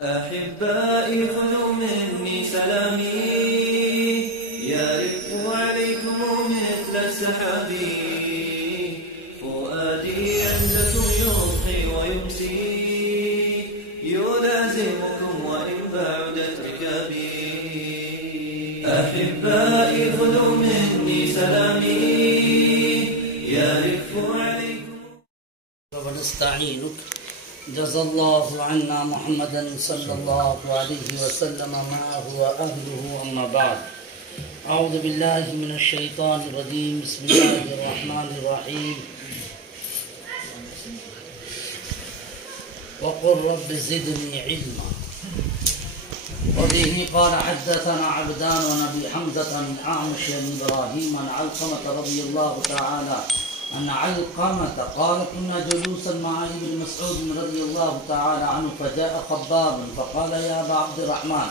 أحبائي خذوا مني سلامي يرف عليكم مثل السحاب فؤادي ينزف يضحي ويمسي يلازمكم وإن بعدت ركابي أحبائي خذوا مني سلامي يرف عليكم ونستعينك جزا الله عنا محمدا صلى الله عليه وسلم ما هو أهله أما بعد أعوذ بالله من الشيطان الرجيم بسم الله الرحمن الرحيم وقل رب زدني علما وبه قال حدثنا عبدان ونبي حمزة عن أعمش بن إبراهيم عن علقمة رضي الله تعالى أن علقمة قال كنا جلوسا مع ابن مسعود رضي الله تعالى عنه فجاء خباب فقال يا أبا عبد الرحمن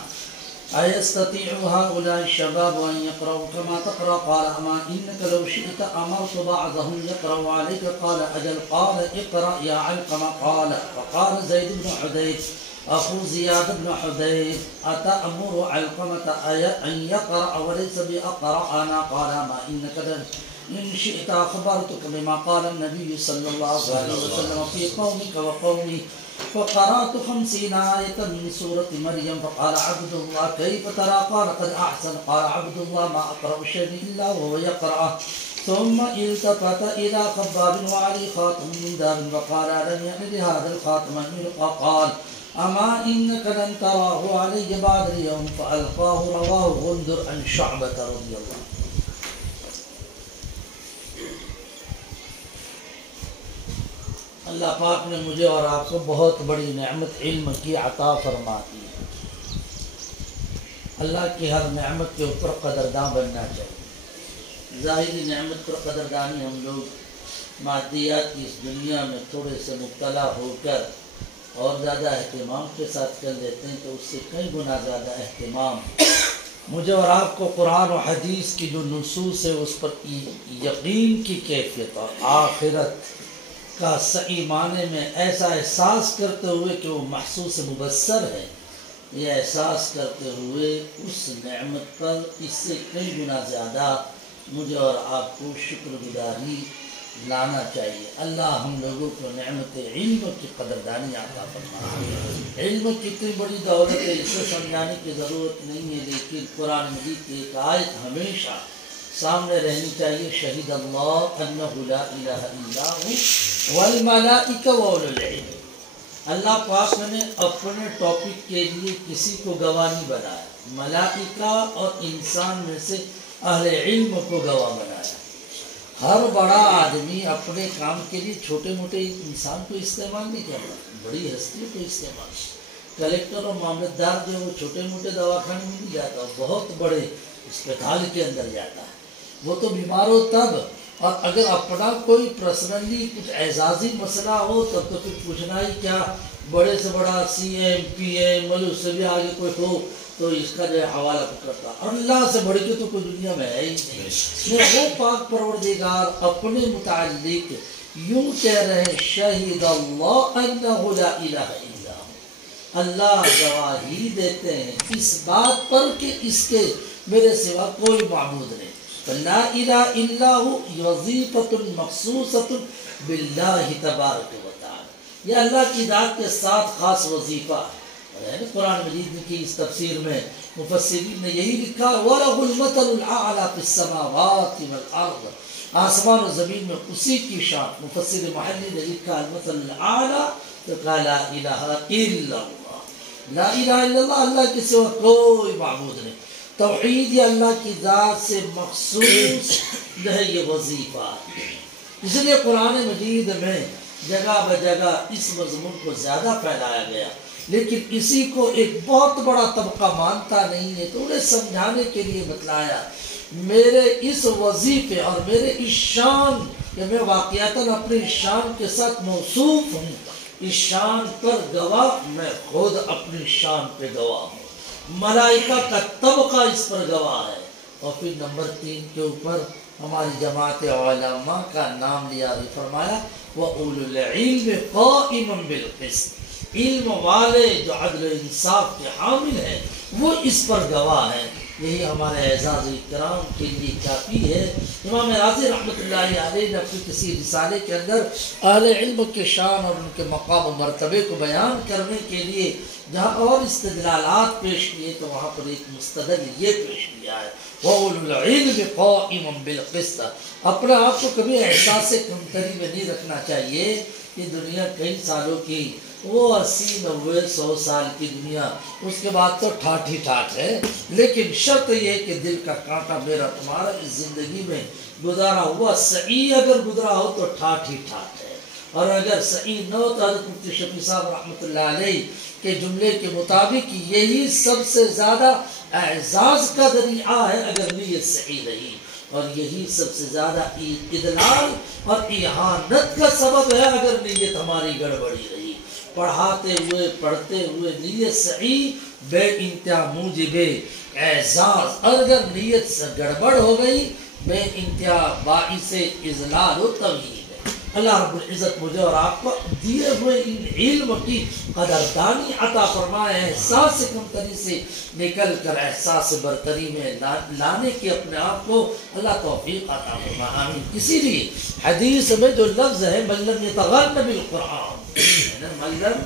أيستطيع هؤلاء الشباب أن يقرأوا كما تقرأ قال أما إنك لو شئت أمرت بعضهم يقرأ عليك قال أجل قال اقرأ يا علقمة قال فقال زيد بن حذيفة أخو زياد بن حذيفة أتأمر علقمة أن يقرأ وليس بأقرأ أنا قال ما إنك إن شئت أخبرتك بما قال النبي صلى الله عليه وسلم في قومك وقومي فقرأت 50 آية من سورة مريم فقال عبد الله كيف ترى قال قد أحسن قال عبد الله ما أقرأ شيء إلا وهو يقرأ ثم التفت إلى خباب وعلي خاتم من ذهب فقال ألم يأن لهذا الخاتم أن يلقى قال أما إنك لن تراه علي بعد اليوم فألقاه رواه غندر عن شعبة رضي الله. اللہ پاک نے مجھے اور آپ کو بہت بڑی نعمت علم کی عطا فرما دی ہے۔ اللہ کی ہر نعمت کے اوپر قدرداں بننا چاہیے۔ ظاہری نعمت پر قدردانی ہم لوگ مادیات کی اس دنیا میں تھوڑے سے مبتلا ہو کر اور زیادہ اہتمام کے ساتھ کر لیتے ہیں تو اس سے کئی گنا زیادہ اہتمام مجھے اور آپ کو قرآن و حدیث کی جو نصوص ہے اس پر یقین کی کیفیت اور آخرت کا صحیح معنی میں ایسا احساس کرتے ہوئے کہ وہ محسوس مبصر ہے، یہ احساس کرتے ہوئے اس نعمت پر اس سے کئی گنا زیادہ مجھے اور آپ کو شکر گزاری لانا چاہیے۔ اللہ ہم لوگوں کو نعمت علم کی قدردانی عطا فرمائے۔ علم کتنی بڑی دولت ہے اسے سمجھانے کی ضرورت نہیں ہے، لیکن قرآن مجید کی ایک آیت ہمیشہ سامنے رہنی چاہیے، شہید اللہ انہ لا الہ الا ہو والملائکہ واولو العلم۔ اللہ پاک نے اپنے ٹاپک کے لیے کسی کو گواہ نہیں بنایا، ملائکہ اور انسان میں سے اہل علم کو گواہ بنایا۔ ہر بڑا آدمی اپنے کام کے لیے چھوٹے موٹے انسان کو استعمال نہیں کرتا، بڑی ہستی کو استعمال۔ کلیکٹر اور معاملتدار جو وہ چھوٹے موٹے دواخانے میں نہیں جاتا، بہت بڑے اسپتال کے اندر جاتا ہے۔ وہ تو بیمار ہو تب، اور اگر اپنا کوئی پرسنلی کچھ اعزازی مسئلہ ہو تب تو پھر پوچھنا ہی کیا، بڑے سے بڑا سی ایم پی ایم اس سے بھی آگے کوئی ہو تو اس کا جو ہے حوالہ پکڑتا۔ اور اللہ سے بڑھ کے تو کوئی دنیا میں ہے ہی نہیں۔ وہ پاک پروردگار اپنے متعلق یوں کہہ رہے ہیں، شہید اللہ انہ لا الہ الا ہو، اللہ گواہی دیتے ہیں اس بات پر کہ اس کے میرے سوا کوئی معبود نہیں۔ لا الہ الا ہو وظیفۃ مخصوصۃ باللہ تبارک و تعالی، یہ اللہ کی ذات کے ساتھ خاص وظیفہ ہے۔ قرآن مجید کی اس تفسیر میں مفسرین نے یہی لکھا، وَلَهُ الْمَثَلُ الْأَعْلَى فِي السَّمَاوَاتِ وَالْأَرْضِ، آسمان و زمین میں اسی کی شان۔ مفسر محلی نے لکھا المثل الْأَعْلَى تو کہا لا الہ الا اللہ، لا الہ الا اللہ، اللہ کے سوا کوئی معبود نہیں۔ توحید یہ اللہ کی ذات سے مخصوص ہے، یہ وظیفہ۔ اس لیے قرآن مجید میں جگہ بجگہ اس مضمون کو زیادہ پھیلایا گیا، لیکن اسی کو ایک بہت بڑا طبقہ مانتا نہیں ہے، تو انہیں سمجھانے کے لیے بتلایا میرے اس وظیفے اور میرے اس شان کہ میں واقعتاً اپنی شان کے ساتھ موصوف ہوں، اس شان پر گواہ میں خود اپنی شان پہ گواہ ہوں، ملائکہ کا طبقہ اس پر گواہ ہے۔ اور پھر نمبر 3 کے اوپر ہماری جماعت علماء کا نام لیا، بھی فرمایا وَأُولُو الْعِلْمِ قَائِمًا بِالْقِسْطِ، علم والے جو عدل و انصاف کے حامل ہیں وہ اس پر گواہ ہیں. یہی ہمارے اعزاز کرام کے لیے کافی ہے. امام راضی رحمۃ اللہ علیہ نے اپنی کسی رسالے کے اندر اہل علم کے شان اور ان کے مقام و مرتبے کو بیان کرنے کے لیے جہاں اور استدلالات پیش کیے تو وہاں پر ایک مستدل یہ پیش کیا ہے وَأُولُو الْعِلْمِ قَائِمٌ بِالْقِسْطِ. اپنے آپ کو کبھی احساس کمتری میں نہیں رکھنا چاہیے. یہ دنیا کئی سالوں کی وہ 80 90 100 سال کی دنیا اس کے بعد تو ٹھاٹ ہی ٹھاٹ ہے. لیکن شرط یہ ہے کہ دل کا کانٹا میرا تمہارا اس زندگی میں گزارا ہوا صحیح اگر گزرا ہو تو ٹھاٹ ہی ٹھاٹ ہے. اور اگر صحیح نہ ہو تو حضرت مفتی شفیع صاحب رحمۃ اللہ علیہ کے جملے کے مطابق یہی سب سے زیادہ اعزاز کا ذریعہ ہے اگر نیت صحیح رہی. اور یہی سب سے زیادہ اضلال اور اہانت کا سبب ہے اگر نیت ہماری گڑبڑی رہی. پڑھاتے ہوئے پڑھتے ہوئے نیت صحیح بے انتہا موجب اعزاز، اور اگر نیت سے گڑبڑ ہو گئی بے انتہا باعث اضلال و توہین. اللہ رب العزت مجھے اور آپ کو دیے ہوئے ان علم کی قدردانی عطا فرمائے، احساس کمتری سے نکل کر احساس برتری میں لانے کی اپنے آپ کو اللہ توفیق عطا فرمائے. آمین. اسی لیے حدیث میں جو لفظ ہے من لم یتغن بالقرآن، من لم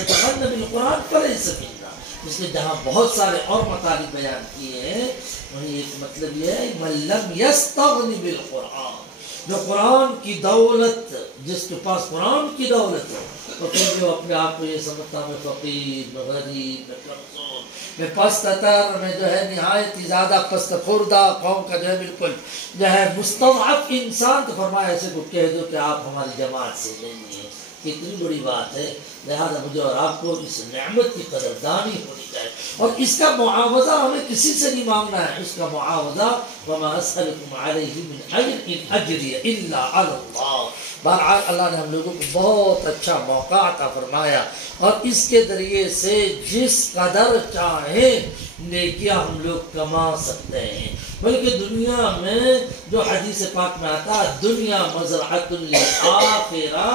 یتغن بالقرآن فلیس منا، اس نے جہاں بہت سارے اور مطالب بیان کیے ہیں وہیں ایک مطلب یہ ہے من لم یستغن بالقرآن، جو قرآن کی دولت، جس کے پاس قرآن کی دولت ہے تو پھر جو اپنے آپ کو یہ سمجھتا میں فقیر، میں غریب، میں کمزور، میں پست تر، میں جو ہے نہایت ہی زیادہ پست خوردہ قوم کا جو ہے بالکل جو ہے مستضعف انسان، تو فرمایا ایسے کو کہہ دو کہ آپ ہماری جماعت سے نہیں ہیں. کتنی بڑی بات ہے. لہذا مجھے اور آپ کو اس نعمت کی قدردانی ہونی چاہیے اور اس کا معاوضہ ہمیں کسی سے نہیں مانگنا ہے. اس کا معاوضہ وَمَا أَسْأَلُكُمْ عَلَيْهِ مِنْ أَجْرٍ إِنْ أَجْرِيَ إِلَّا عَلَى اللَّهِ. بہرحال اللہ نے ہم لوگوں کو بہت اچھا موقع عطا فرمایا اور اس کے ذریعے سے جس قدر چاہیں نیکیاں ہم لوگ کما سکتے ہیں. بلکہ دنیا میں جو حدیث پاک میں آتا ہے دنیا مزرعۃ للآخرہ،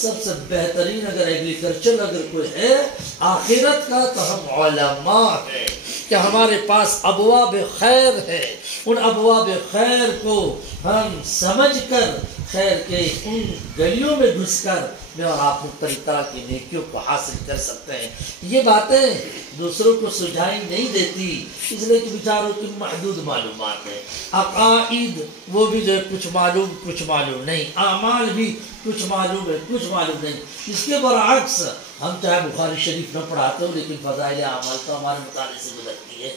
سب سے بہترین اگر ایگریکلچر اگر کوئی ہے آخرت کا تو ہم علماء ہیں کہ ہمارے پاس ابواب خیر ہے. ان ابواب خیر کو ہم سمجھ کر خیر کے ان گلیوں میں گھس کر میں اور آپ مختلف طرح کی نیکیوں کو حاصل کر سکتے ہیں. یہ باتیں دوسروں کو سجھائی نہیں دیتی اس لیے کہ بیچاروں کی محدود معلومات ہے. عقائد وہ بھی جو ہے کچھ معلوم نہیں، اعمال بھی کچھ معلوم ہے کچھ معلوم نہیں. اس کے برعکس ہم چاہے بخاری شریف نہ پڑھاتے ہو لیکن فضائل اعمال تو ہمارے مطالعے سے گزرتی ہے.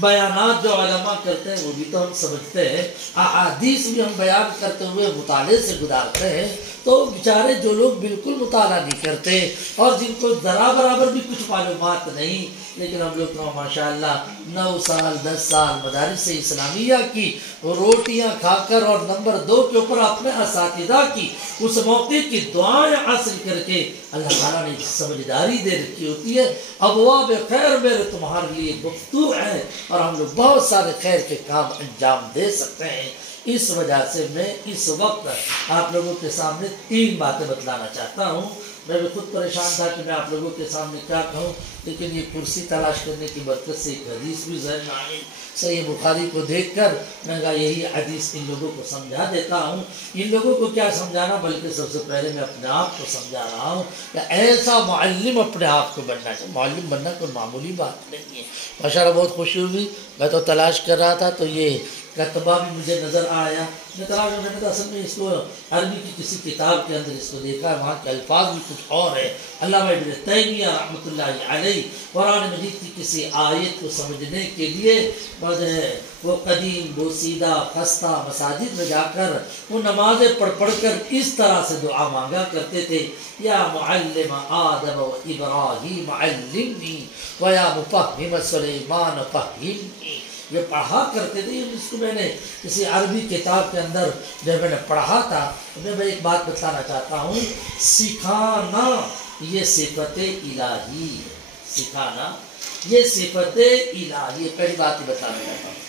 بیانات جو علماء کرتے ہیں وہ بھی تو ہم سمجھتے ہیں، احادیث بھی ہم بیان کرتے ہوئے مطالعے سے گزارتے ہیں. تو بیچارے جو لوگ بالکل مطالعہ نہیں کرتے اور جن کو ذرا برابر بھی کچھ معلومات نہیں، لیکن ہم لوگ تو ماشاءاللہ 9 سال 10 سال مدارس اسلامیہ کی روٹیاں کھا کر اور نمبر 2 کے اوپر اپنے اساتذہ کی اس موقع کی دعائیں حاصل کر کے اللہ تعالیٰ نے سمجھداری دے رکھی ہوتی ہے. ابواب خیر میرے تمہارے لیے گفتگو ہے اور ہم لوگ بہت سارے خیر کے کام انجام دے سکتے ہیں. اس وجہ سے میں اس وقت آپ لوگوں کے سامنے 3 باتیں بتلانا چاہتا ہوں. میں بھی خود پریشان تھا کہ میں آپ لوگوں کے سامنے کیا کہوں، لیکن یہ کرسی تلاش کرنے کی برکت سے ایک حدیث بھی ذہن میں آئی. صحیح بخاری کو دیکھ کر میں کہا یہی حدیث ان لوگوں کو سمجھا دیتا ہوں. ان لوگوں کو کیا سمجھانا بلکہ سب سے پہلے میں اپنے آپ کو سمجھا رہا ہوں کہ ایسا معلم اپنے آپ کو بننا چاہیے. معلم بننا کوئی معمولی بات نہیں ہے. ماشاءاللہ بہت خوشی ہوئی. میں تو تلاش کر رہا تھا تو یہ کتبہ بھی مجھے نظر آیا. میں تلاش میں نے اصل میں اس کو عربی کی کسی کتاب کے اندر اس کو دیکھا ہے، وہاں کے الفاظ بھی کچھ اور ہے. علامہ ابن تیمیہ رحمۃ اللہ علیہ قرآن مجید کی کسی آیت کو سمجھنے کے لیے وہ قدیم بوسیدہ خستہ مساجد میں جا کر وہ نمازیں پڑھ کر اس طرح سے دعا مانگا کرتے تھے، یا معلم آدم و ابراہیم علمنی و یا مفہم سلیمان فہمنی. یہ پڑھا کرتے تھے. اس کو میں نے کسی عربی کتاب کے اندر جب میں نے پڑھا تھا میں ایک بات بتانا چاہتا ہوں. سکھانا یہ صفت الہی، سکھانا یہ صفت الہی، پہلی بات ہی بتانا چاہتا ہوں.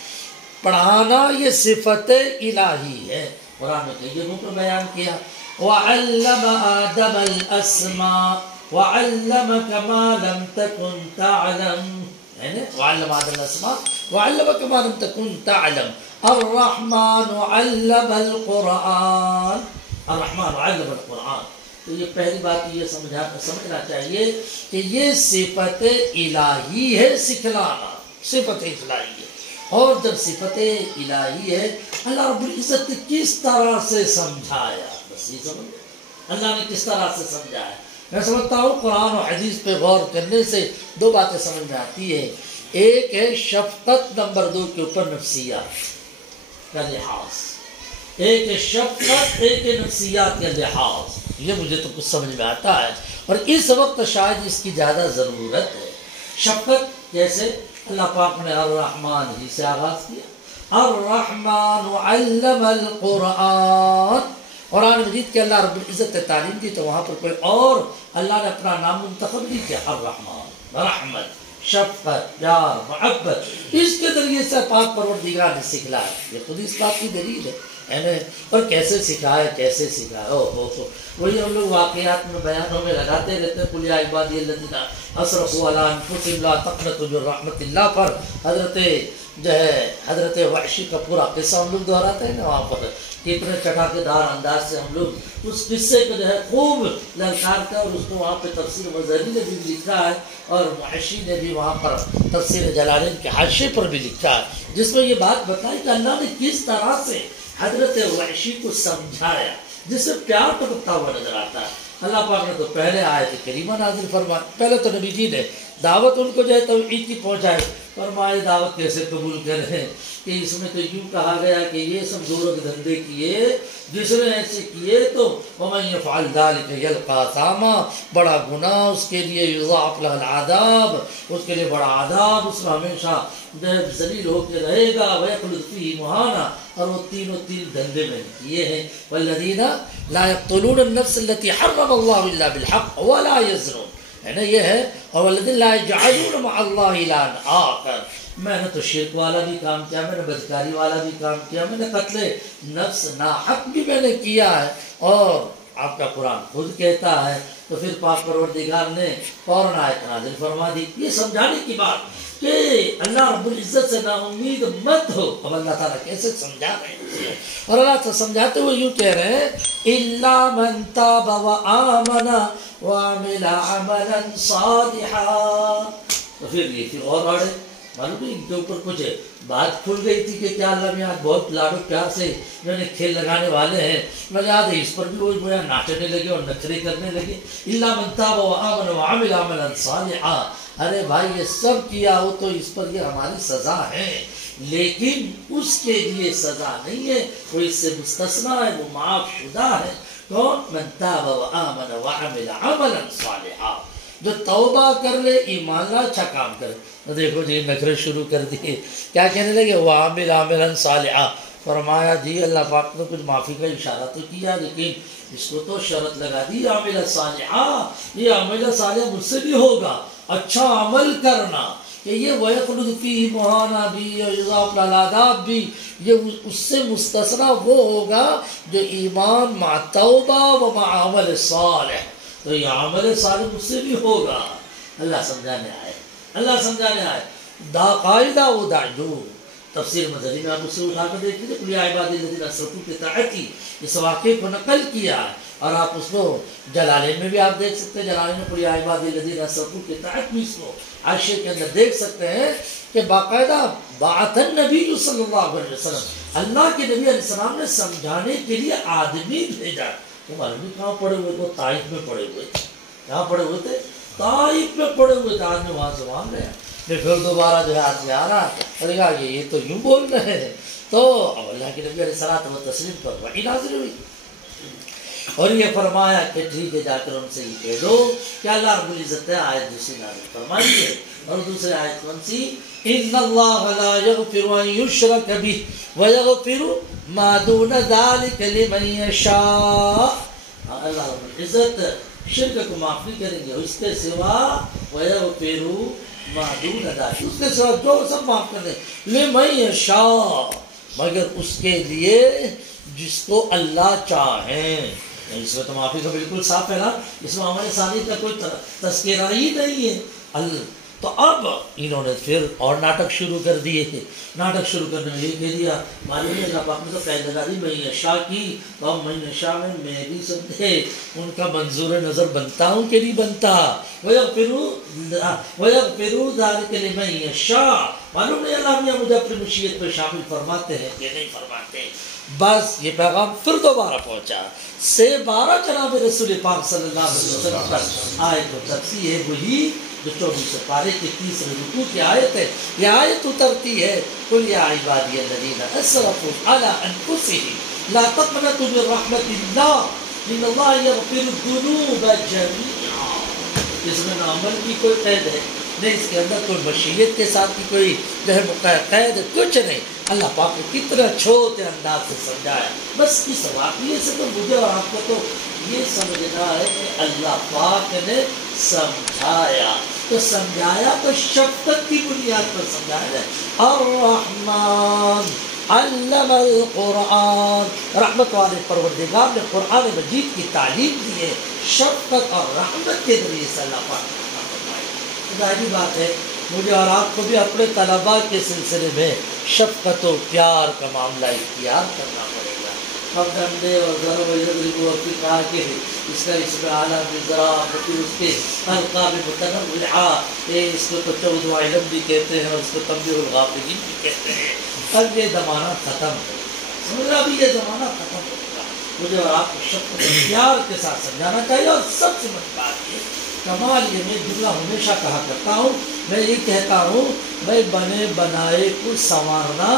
پڑھانا یہ صفت الہی ہے. قرآن میں کئی جگہوں پر بیان کیا وَعَلَّمَ آدَمَ الْأَسْمَاءَ وعلمك ما لم تكن تعلم، وعلم آدم الاسماء وعلمك ما لم تكن تعلم، الرحمن علم القرآن، الرحمن علم القرآن۔ تو یہ پہلی بات یہ سمجھنا چاہیے کہ یہ صفت الہی ہے، سکھلانا صفت الہی ہے۔ اور جب صفت الہی ہے، اللہ رب العزت نے کس طرح سے سمجھایا، بس یہ سمجھ، اللہ نے کس طرح سے سمجھایا۔ میں سمجھتا ہوں قرآن و حدیث پہ غور کرنے سے دو باتیں سمجھ میں آتی ہے، ایک ہے شفقت، نمبر دو کے اوپر نفسیات کا لحاظ، ایک ہے شفقت، ایک ہے نفسیات کا لحاظ، یہ مجھے تو کچھ سمجھ میں آتا ہے، اور اس وقت شاید اس کی زیادہ ضرورت ہے۔ شفقت جیسے اللہ پاک نے الرحمن ہی سے آغاز کیا، الرحمن علم القرآن، قرآن مجید کے اللہ رب العزت نے تعلیم دی، تو وہاں پر کوئی اور اللہ نے اپنا نام منتخب نہیں کیا، الرحمن، رحمت، شفقت، پیار، محبت، اس کے ذریعے سے پاک پروردگار نے سکھلایا، یہ خود اس بات کی دلیل ہے، اور کیسے سکھایا، کیسے سکھایا، وہی ہم لوگ واقعات میں بیانوں میں لگاتے رہتے ہیں، قل یا عبادی الذین اسرفوا علی انفسہم لا تقنطوا من رحمت اللہ پر حضرت وحشی کا پورا قصہ ہم لوگ دہراتے ہیں نا، وہاں پر کتنے چٹاکے دار انداز سے ہم لوگ اس قصے کو خوب للکار کر، اور اس کو وہاں پہ تفسیر مظہری نے بھی لکھا ہے، اور وحشی نے بھی وہاں پر تفسیر جلالین کے حاشیے پر بھی لکھا ہے، جس میں یہ بات بتائی کہ اللہ نے کس طرح سے حضرت وحشی کو سمجھایا، جس سے پیار ٹپکتا ہوا نظر آتا ہے۔ اللہ پاک نے تو پہلے آیت کریمہ نازل فرمائی، پہلے تو نبی جی نے دعوت ان کو جو ہے توحید کی پہنچائی، فرمائے دعوت کیسے قبول کریں، کہ اس میں تو یوں کہا گیا کہ یہ سب دورگ دھندے کیے، جس نے ایسے کیے تو وَمَنْ يَفْعَلْ ذَلِكَ يَلْقَى أَثَامًا، بڑا گناہ اس کے لیے، يُضَاعَفْ لَهُ الْعَذَابُ، اس کے لیے بڑا عذاب، اس میں ہمیشہ ذلیل ہو کے رہے گا، وَيَخْلُدْ فِيهِ مُهَانًا، اور وہ تینوں تین دھندے میں کیے ہیں، وَالَّذِينَ لَا يَقْتُلُونَ النَّفْسَ الَّتِي حَرَّمَ اللَّهُ إِلَّا بِالْحَقِّ وَلَا يَزْنُونَ، ہے نا یہ ہے، اور وَالَّذِينَ لَا يَجْعَلُونَ مَعَ اللَّهِ إِلَٰهًا آخَرَ، میں نے تو شرک والا بھی کام کیا، میں نے بدکاری والا بھی کام کیا، میں نے قتل نفس ناحق بھی میں نے کیا ہے، اور آپ کا قرآن خود کہتا ہے، تو پھر پاک پروردگار نے فوراً آیت نازل فرما دی، یہ سمجھانے کی بات کہ اللہ رب العزت سے نا امید مت ہو۔ اب اللہ تعالیٰ کیسے سمجھا رہے ہیں، اور اللہ تعالیٰ سمجھاتے ہوئے یوں کہہ رہے ہیں إِلَّا مَن تَابَ وَآمَنَ وَعَمِلَ عَمَلًا صَالِحًا، تو پھر یہ پھر اور آڑے معلوم ان کے اوپر کچھ بات کھل گئی تھی کہ کیا اللہ میں آج بہت لاڈو پیار سے جو نے کھیل لگانے والے ہیں، مجھے یاد ہے اس پر بھی وہ گویا ناچنے لگے اور نخرے کرنے لگے، إِلَّا مَن تَابَ وَآمَنَ وَعَمِلَ عَمَلًا صَالِحًا، ارے بھائی یہ سب کیا ہو تو اس پر یہ ہماری سزا ہے، لیکن اس کے لیے سزا نہیں ہے، وہ اس سے مستثنیٰ ہے، وہ معاف شدہ ہے۔ کون؟ مَن تَابَ وَآمَنَ وَعَمِلَ عَمَلًا صَالِحًا، جو توبہ کر لے، ایمان لا، اچھا کام کرے۔ دیکھو جی نخرے شروع کر دیے، کیا کہنے لگے؟ وَعَمِلَ عَمَلًا صَالِحًا، فرمایا جی اللہ پاک نے کچھ معافی کا اشارہ تو کیا، لیکن اس کو تو شرط لگا دی عَمِلَ صَالِحًا، یہ عمل صالح مجھ سے بھی ہوگا، اچھا عمل کرنا، کہ یہ وَيَخْلُدْ فِيهِ مُهَانًا بھی، يُضَاعَفْ لَهُ الْعَذَابُ بھی، یہ اس سے مستثنیٰ وہ ہوگا جو ایمان مع توبہ و مع عمل صالح، تو یہ عمل صالح مجھ سے بھی ہوگا۔ اللہ سمجھانے آئے، اللہ سمجھانے آئے، دا قاعدہ و دعجو، تفسیر مظہری میں آپ اسے اٹھا کر دیکھ لیجیے، قل یا عبادی الذین اسرفوا کے تحتی اس واقعے کو نقل کیا ہے، اور آپ اس کو جلالین میں بھی آپ دیکھ سکتے ہیں، جلالین میں قل یا عبادی الذین اسرفوا کے تحت بھی اس کو عائشہ کے اندر دیکھ سکتے ہیں کہ باقاعدہ بعث النبی صلی اللہ علیہ وسلم، اللہ کے نبی علیہ السلام نے سمجھانے کے لیے آدمی بھیجا۔ وہ معلوم نہیں کہاں پڑے ہوئے تھے، طائف میں پڑے ہوئے تھے، کہاں پڑے ہوئے تھے؟ طائف میں پڑے ہوئے تھے، آدمی وہاں سے وہاں گیا، پھر دوبارہ جو ہے آدمی آ رہا ہے، کہا کہ یہ تو یوں بول رہے ہیں، تو اب اللہ کے نبی علیہ السلام و تسلیم پر وحی نازل ہوئی، اور یہ فرمایا کہ ٹھیک ہے جا کر ان سے یہ کہہ دو کہ اللہ رب العزت نے آیت دوسری نازل فرمائی ہے، اور دوسرے آیت کون سی؟ ان اللہ لا یغفر ان یشرک بہ ویغفر ما دون ذلک لمن یشاء، اللہ رب العزت شرک کو معاف نہیں کریں گے، اس کے سوا ویغفر ما دون ذلک، اس کے سوا جو سب معاف کر دیں، لمن یشاء، مگر اس کے لیے جس کو اللہ چاہیں۔ اس میں تو معافی کا بالکل صاف ہے نا، اس میں عمل ثانی کا کوئی تذکرہ ہی نہیں ہے۔ تو اب انہوں نے پھر اور ناٹک شروع کر دیے تھے۔ ناٹک شروع کرنے میں یہ کہہ دیا معلوم ہے اللہ پاک نے تو قید لگاری میں شاہ کی، تو اب میں شاہ میں میری سمجھے ان کا منظور نظر بنتا ہوں کہ نہیں بنتا۔ وَيَغْفِرُوا ذَلِكَ لِمَن يَشَاءُ، معلوم نہیں اللہ میاں مجھے اپنی مشیت میں شامل فرماتے ہیں کہ نہیں فرماتے۔ بس یہ پیغام پھر دوبارہ پہنچا، سے 12 جناب رسول پاک صلی اللہ علیہ وسلم پر آیت تفسیر ہے وہی جو 24 پارے کے 30 رکوع کی آیت ہے۔ یہ آیت اترتی ہے قُلْ يَا عِبَادِيَ الَّذِينَ أَسْرَفُوا عَلَىٰ أَنفُسِهِمْ لَا تَقْنَطُوا مِن رَحْمَةِ اللَّهِ إِنَّ اللَّهَ يَغْفِرُ الذُّنُوبَ جَمِيعًا۔ اس میں نہ عمل کی کوئی قید ہے، نہیں اس کے اندر کوئی مشیت کے ساتھ کی کوئی جو ہے قید، کچھ نہیں۔ اللہ پاک نے کتنا چھوٹے انداز سے سمجھایا۔ بس اس واقعے سے تو مجھے اور آپ کو تو یہ سمجھنا ہے کہ اللہ پاک نے سمجھایا، تو سمجھایا تو شفقت کی بنیاد پر سمجھایا ہے۔ الرحمن علم القرآن، رحمت والے پروردگار نے قرآن مجید کی تعلیم دی ہے، شفقت اور رحمت کے ذریعے سے اللہ پاک نے فرمایا۔ ظاہری بات ہے مجھے اور آپ کو بھی اپنے طلباء کے سلسلے میں شفقت و پیار کا معاملہ اختیار کرنا پڑے گا۔ ہم ڈنڈے اور ضرب و یضرب اور پھر کہا کہ اس کا اس میں اعلیٰ بزرا، پھر اس کے القاب متنوعہ، اس کو تو 14 علم بھی کہتے ہیں اور اس کو تنبیہ الغافلین بھی کہتے ہیں۔ اب یہ زمانہ ختم ہو، سمجھنا بھی یہ زمانہ ختم ہوگا۔ مجھے اور آپ کو شفقت و پیار کے ساتھ سمجھانا چاہیے۔ اور سب سے بڑی بات یہ کمال یہ میں جملہ ہمیشہ کہا کرتا ہوں، میں یہ کہتا ہوں بھائی بنے بنائے کو سنوارنا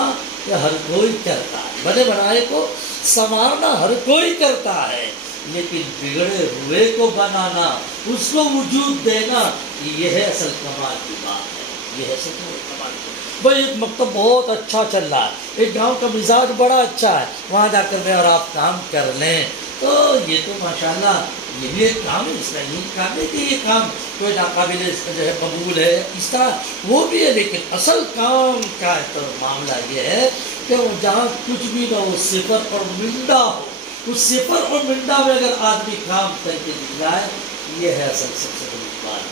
یہ ہر کوئی کرتا ہے، بنے بنائے کو سنوارنا ہر کوئی کرتا ہے، لیکن بگڑے ہوئے کو بنانا، اس کو وجود دینا، یہ ہے اصل کمال کی بات ہے، یہ ہے سب سے کمال کی بات۔ بھائی ایک مکتب بہت اچھا چل رہا ہے، ایک گاؤں کا مزاج بڑا اچھا ہے، وہاں جا کر میں اور آپ کام کر لیں تو یہ تو ماشاءاللہ یہ بھی ایک کام ہے، اس کا یہ کام ہے کہ یہ کام کوئی ناقابل جو ہے قبول ہے، اس طرح وہ بھی ہے، لیکن اصل کام کا تو معاملہ یہ ہے کہ وہ جہاں کچھ بھی نہ ہو، صفر اور منڈا ہو، اس صفر اور منڈا میں اگر آدمی کام کر کے دکھلائے، یہ ہے اصل سب سے بڑی بات۔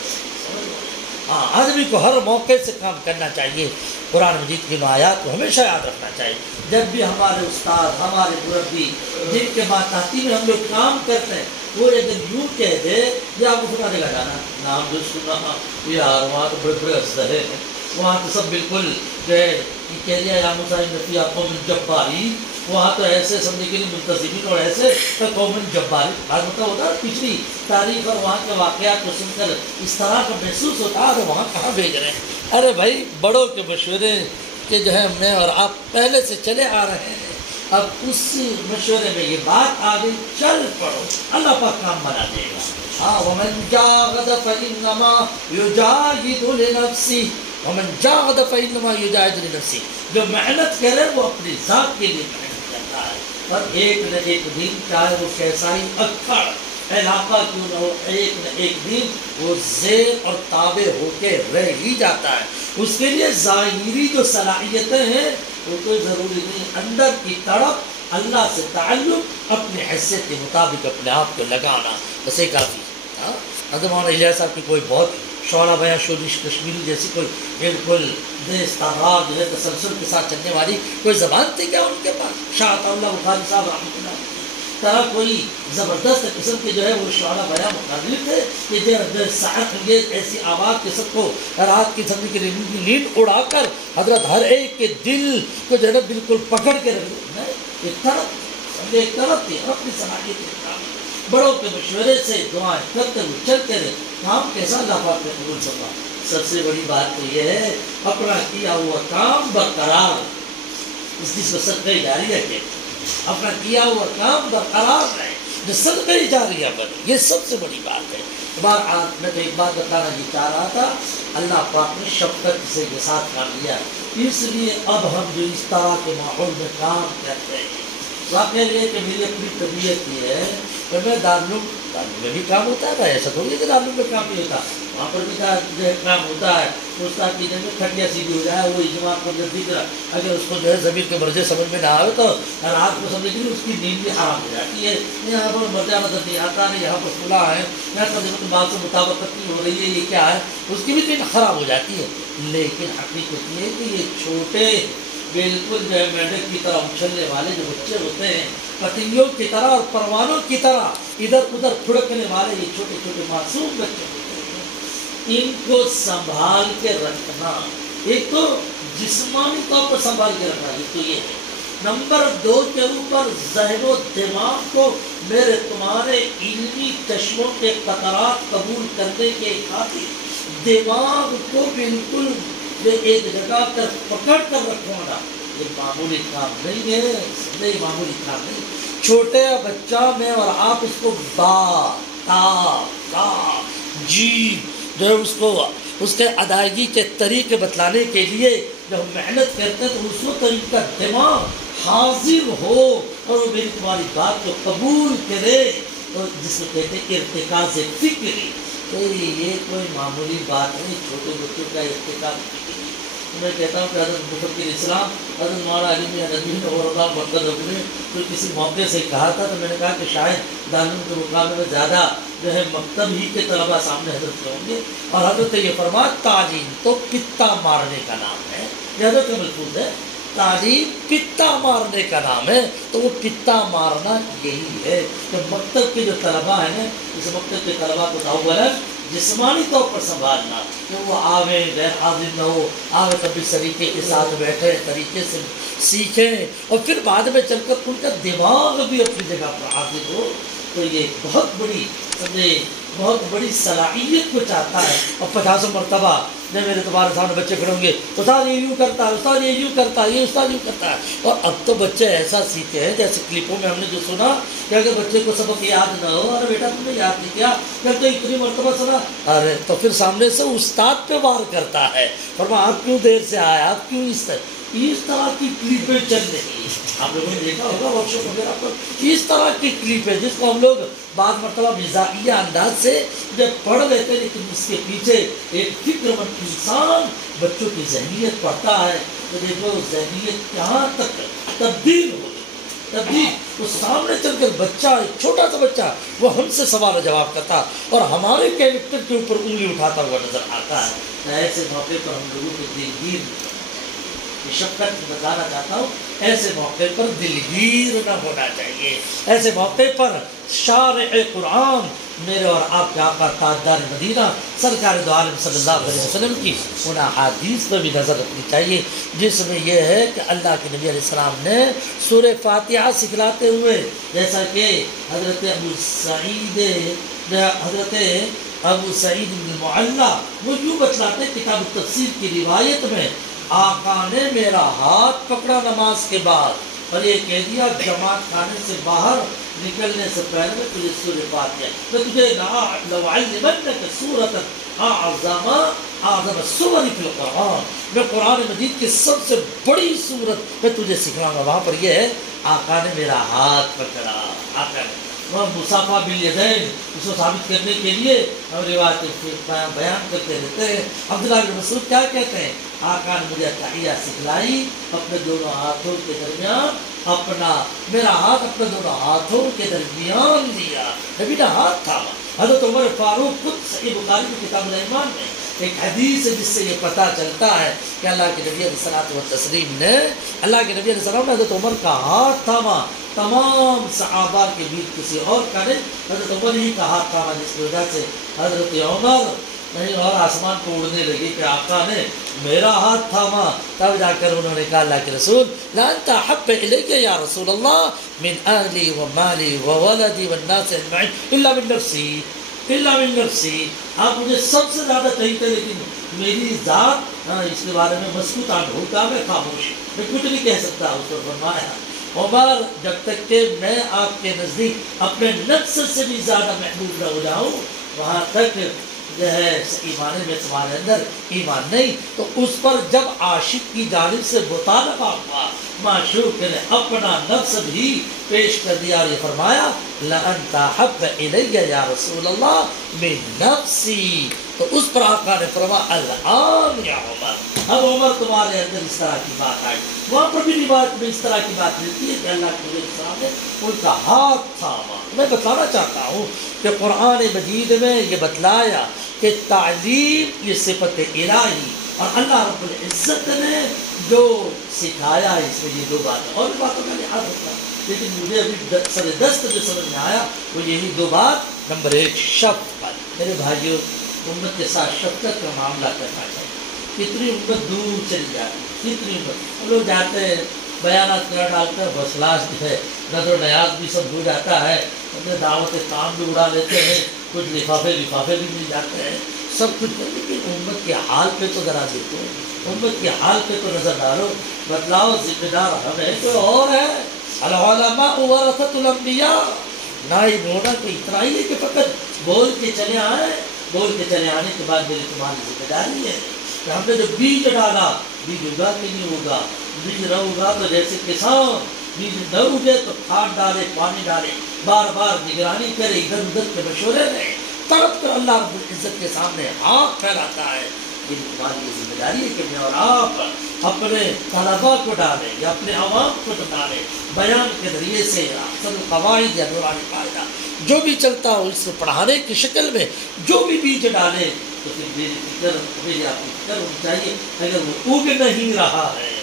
ہاں آدمی کو ہر موقع سے کام کرنا چاہیے، قرآن مجید کی آیات کو ہمیشہ یاد رکھنا چاہیے۔ جب بھی ہمارے استاد، ہمارے مربی جن کے ماتحتی میں ہم لوگ کام کرتے ہیں، وہ ایک دن یوں کہہ دے یا آپ کو سنا دے گا جانا نام جو سنا یار وہاں تو بڑے بڑے اسلحے ہیں، وہاں تو سب بالکل جو ہے یہ کہہ دیا یا مسائل قوم جباری، وہاں تو ایسے سمجھے کہ منتظمین اور ایسے قوم جباری، بعض مطلب ہوتا ہے پچھلی تاریخ اور وہاں کے واقعات کو سن کر اس طرح کا محسوس ہوتا ہے وہاں کہاں بھیج رہے ہیں۔ ارے بھائی بڑوں کے مشورے کہ جو ہے میں اور آپ پہلے سے چلے آ رہے ہیں، اب اس مشورے میں یہ بات آ گئی، چل پڑو، اللہ پاک کام بنا دے گا۔ وَمَنْ جَاهَدَ فَإِنَّمَا يُجَاهِدُ لِنَفْسِهِ وَمَنْ جَاهَدَ فَإِنَّمَا يُجَاهِدُ لِنَفْسِهِ، جو محنت کرے وہ اپنی ذات کے لیے محنت کرتا ہے، اور ایک نہ ایک دن چاہے وہ کیسا ہی اکھڑ علاقہ کیوں نہ ہو، ایک نہ ایک دن وہ زیر اور تابع ہو کے رہ ہی جاتا ہے۔ اس کے لیے ظاہری جو صلاحیتیں ہیں وہ کوئی ضروری نہیں، اندر کی طرف اللہ سے تعلق اپنے حیثیت کے مطابق اپنے آپ کو لگانا بسے کافی۔ حضرت مولانا الیاس صاحب کی کوئی بہت شعرا بیاں شورش کشمیری جیسی کوئی بالکل دیستار جو ہے تسلسل کے ساتھ چلنے والی کوئی زبان تھی کیا ان کے پاس؟ شاہ عطا اللہ بخاری صاحب رحمۃ اللہ طرح کوئی زبردست قسم کے جو ہے وہ شعرا بیاں مقرر تھے کہ جو ساعت انگیز ایسی آواز کے سب کو رات کی سمجھ کے نیند اڑا کر حضرت ہر ایک کے دل کو جو ہے بالکل پکڑ کے رکھ ایک طرف تھی اپنی صلاحیت کے مطابق بڑوں کے مشورے سے دعائیں کرتے ہوئے چلتے رہے، کام کیسا اللہ پاک نے قبول فرما۔ سب سے بڑی بات تو یہ ہے اپنا کیا ہوا کام برقرار، اس چیز کو صدقہ جاریہ کہتے ہیں، اپنا کیا ہوا کام برقرار رہے جو صدقہ جاریہ بنے، یہ سب سے بڑی بات ہے۔ میں تو ایک بات بتانا یہ چاہ رہا تھا، اللہ پاک نے شفقت سے کے ساتھ کام لیا، اس لیے اب ہم جو اس طرح کے ماحول میں کام کرتے ہیں، واقعہ یہ کہ میری اپنی طبیعت یہ ہے کہ میں دارالعلوم میں بھی کام ہوتا ہے، ایسا تھوڑی ہے کہ دارالعلوم میں کام نہیں ہوتا، وہاں پر بھی جو ہے کام ہوتا ہے تو استاد کی جگہ کھٹیا سیدھی ہو جائے وہ اجماع کو جو ذکر اگر اس کو جو ہے ضمیر کے مرجع سمجھ میں نہ آئے تو رات کو سمجھے کہ اس کی نیند بھی حرام ہو جاتی ہے. یہاں پر مرجع نظر نہیں آتا نہیں, یہاں پر کھلا ہے, یہاں ترجمہ بات سے مطابقت نہیں ہو رہی ہے, یہ کیا ہے, اس کی بھی نیند خراب ہو جاتی ہے. لیکن حقیقت یہ ہے کہ یہ چھوٹے بالکل جو ہے مینڈک کی طرح اچھلنے والے جو بچے ہوتے ہیں, پتنگیوں کی طرح اور پروانوں کی طرح ادھر ادھر پھڑکنے والے یہ چھوٹے چھوٹے معصوم بچے ہوتے ہیں, ان کو سنبھال کے رکھنا, ایک تو جسمانی طور پر سنبھال کے رکھنا, یہ تو یہ ہے. نمبر 2 کے اوپر ذہن و دماغ کو میرے تمہارے علمی چشموں کے قطرات قبول کرنے کے خاطر دماغ کو بالکل ایک جگہ پر پکڑ کر رکھنا, یہ معمولی کام نہیں ہے, نہیں معمولی کام نہیں. چھوٹے بچہ میں اور آپ اس کو با تا تا جی جو ہے اس کو اس کے ادائیگی کے طریقے بتلانے کے لیے جب ہم محنت کرتے ہیں تو اس وقت ان کا دماغ حاضر ہو اور وہ میری تمہاری بات کو قبول کرے, اور جس کو کہتے ہیں ارتکاز فکری. تو یہ کوئی معمولی بات نہیں, چھوٹے بچوں کا ارتکاز فکری. میں کہتا ہوں کہ حضرت مفکر اسلام حضرت مولانا علی میاں ندوی نے اور اللہ مرکز نے تو کسی موقع سے کہا تھا, تو میں نے کہا کہ شاید دارالعلوم کے مقابلے میں زیادہ جو ہے مکتب ہی کے طلباء سامنے حضرت کے ہوں گے. اور حضرت یہ فرمایا تعلیم تو پتا مارنے کا نام ہے, یہ حضرت کا ملفوظ ہے, تعلیم پتا مارنے کا نام ہے. تو وہ پتا مارنا یہی ہے کہ مکتب کے جو طلباء ہیں نا, اس مکتب کے طلباء کو اولا جسمانی طور پر سنبھالنا کہ وہ آوے غیر حاضر نہ ہو, آوے کبھی طریقے کے ساتھ بیٹھے طریقے سے سیکھیں, اور پھر بعد میں چل کر ان کا دماغ بھی اپنی جگہ پر حاضر ہو. تو یہ بہت بڑی بہت بڑی صلاحیت کو چاہتا ہے. اور 50 مرتبہ جب میرے تمہارے سامنے بچے کھڑے ہوں گے, استاد یہ یوں کرتا ہے, استاد یہ یوں کرتا ہے, یہ استاد یوں کرتا ہے. اور اب تو بچے ایسا سیکھتے ہیں جیسے کلپوں میں ہم نے جو سنا کہ اگر بچے کو سبق یاد نہ ہو, ارے بیٹا تم نے یاد نہیں کیا, پھر تو اتنی مرتبہ سنا, ارے تو پھر سامنے سے استاد پہ وار کرتا ہے, فرمایا آپ کیوں دیر سے آئے, آپ کیوں اس طرح کی کلپیں چل رہی ہیں. آپ لوگوں نے دیکھا ہوگا ورک شاپ وغیرہ پر اس طرح کی کلپیں جس کو ہم لوگ بعض مرتبہ مزاحیہ انداز سے جب پڑھ لیتے ہیں, لیکن اس کے پیچھے ایک فکر مند انسان بچوں کی ذہنیت پڑھتا ہے. تو دیکھو ذہنیت کہاں تک تبدیل ہو تبدیل. وہ سامنے چل کر بچہ, ایک چھوٹا سا بچہ, وہ ہم سے سوال و جواب کرتا اور ہمارے کیریکٹر کے اوپر انگلی اٹھاتا ہوا نظر آتا ہے. ایسے موقع پر ہم لوگوں کو دلگیر شفقت بتانا چاہتا ہوں, ایسے موقع پر دلگیر نہ ہونا چاہیے. ایسے موقع پر شارع قرآن میرے اور آپ کے آقا تاجدار مدینہ سرکار دو عالم صلی اللہ علیہ وسلم کی ان احادیث پر بھی نظر رکھنی چاہیے, جس میں یہ ہے کہ اللہ کے نبی علیہ السلام نے سورہ فاتحہ سکھلاتے ہوئے, جیسا کہ حضرت ابو سعید بن معلّہ وہ یوں بتلاتے کتاب التفسیر کی روایت میں, آقا نے میرا ہاتھ پکڑا نماز کے بعد اور یہ کہہ دیا جماعت خانے سے باہر نکلنے سے پہلے میں تجھے سورہ فاتحہ, میں تجھے لَأُعَلِّمَنَّكَ سُورَةً أَعْظَمَ السُّوَرِ فِي الْقُرْآنِ, میں قرآن مجید کی سب سے بڑی سورت میں تجھے سکھاؤں گا. وہاں پر یہ ہے آقا نے میرا ہاتھ پکڑا. آقا نے وہ مصافحہ بالیدین اس کو ثابت کرنے کے لیے ہم روایت بیان کرتے رہتے ہیں. عبداللہ بن مسعود کیا کہتے ہیں, آقا نے مجھے تحیہ سکھلائی, اپنے دونوں ہاتھوں کے درمیان میرا ہاتھ اپنے دونوں ہاتھوں کے درمیان لیا, نبی نے ہاتھ تھاما. حضرت عمر فاروق خود صحیح بخاری کی کتاب الایمان میں ایک حدیث ہے جس سے یہ پتہ چلتا ہے کہ اللہ کے نبی علیہ الصلوۃ والتسلیم نے اللہ کے نبی علیہ السلام نے حضرت عمر کا ہاتھ تھاما. تمام صحابہ کے بیچ کسی اور کا نہیں, حضرت عمر ہی کا ہاتھ تھاما, جس کی وجہ سے حضرت عمر نہیں اور آسمان کو اڑنے لگی کہ آقا نے میرا ہاتھ تھاما. تب جا کر انہوں نے کہا اللہ کے رسول لا انت احب الیہ یا رسول اللہ من اہلی و مالی و ولدی والناس اجمعین الا من نفسی, الا من نفسی, آپ مجھے سب سے زیادہ چاہیے لیکن میری ذات اس کے بارے میں مسکوت ہو کا میں خاموش, میں کچھ نہیں کہہ سکتا. اس پر فرمایا عمر جب تک کہ میں آپ کے نزدیک اپنے نفس سے بھی زیادہ محبوب نہ ہو جاؤں وہاں تک جو ہے ایمان میں تمہارے اندر ایمان نہیں. تو اس پر جب عاشق کی جانب سے مطالبہ ہوا, معشوق نے اپنا نفس بھی پیش کر دیا اور یہ فرمایا لَأَنْتَ حَبَّ إِلَيَّ يَا رسول اللہ من نفسی, تو اس پر آقا نے فرمایا الآن یا عمر، اب عمر تمہارے اندر اس طرح کی بات آئی۔ وہاں پر بھی روایت میں اس طرح کی بات ملتی ہے کہ اللہ کے صاحب نے ان کا ہاتھ تھاما۔ میں بتانا چاہتا ہوں کہ قرآن مجید میں یہ بتلایا کہ تعلیم یہ صفت الہی، اور اللہ رب العزت نے جو سکھایا اس میں یہ دو باتیں، اور باتوں کا لحاظ ہوتا ہے، لیکن مجھے ابھی سر دست جو سمجھ میں آیا وہ یہی دو بات۔ نمبر ایک شفقت۔ میرے بھائیوں، امت کے ساتھ شفقت کا معاملہ کرنا چاہیے۔ کتنی امت دور چلی جاتی ہے، کتنی امت، ہم لوگ جاتے ہیں بیانات کر ڈالتے ہیں، بسلاس جو ہے نظر و نیاز بھی سب ہو جاتا ہے، اپنے دعوت کام بھی اڑا لیتے ہیں، کچھ لفافے بھی مل جاتے ہیں، سب کچھ، لیکن امت کے حال پہ تو ذرا دیکھو، امت کے حال پہ تو نظر ڈالو، بتلاؤ ذمہ دار ہمیں کوئی اور ہے۔ العلماء ورثۃ الانبیاء، نائب ہونا کوئی اتنا ہی ہے کہ فقط بول کے چلے آئے، بول کے چلے آنے کے بعد میری تمہاری ذمہ داری ہے کہ ہم نے جو بیج ڈالا، بیج اگا کہ نہیں ہوگا، بیج نہ ہوگا تو جیسے کسان بیج نہ اگے تو کھاد ڈالے، پانی ڈالے، بار بار نگرانی کرے، ادھر ادھر کے مشورے رہے، تڑپ کر اللہ رب العزت کے سامنے ہاتھ پھیلاتا ہے۔ یہ تمہاری ذمہ داری ہے کہ میں اور آپ اپنے طلباء کو ڈالیں یا اپنے عوام کو ڈالیں، بیان کے ذریعے سے احسن القواعد یا نورانی قاعدہ جو بھی چلتا ہو اس کو پڑھانے کی شکل میں جو بھی بیج ڈالے، تو پھر میری فکر، میری آپ کی فکر ہونی چاہیے، اگر وہ اگ نہیں رہا ہے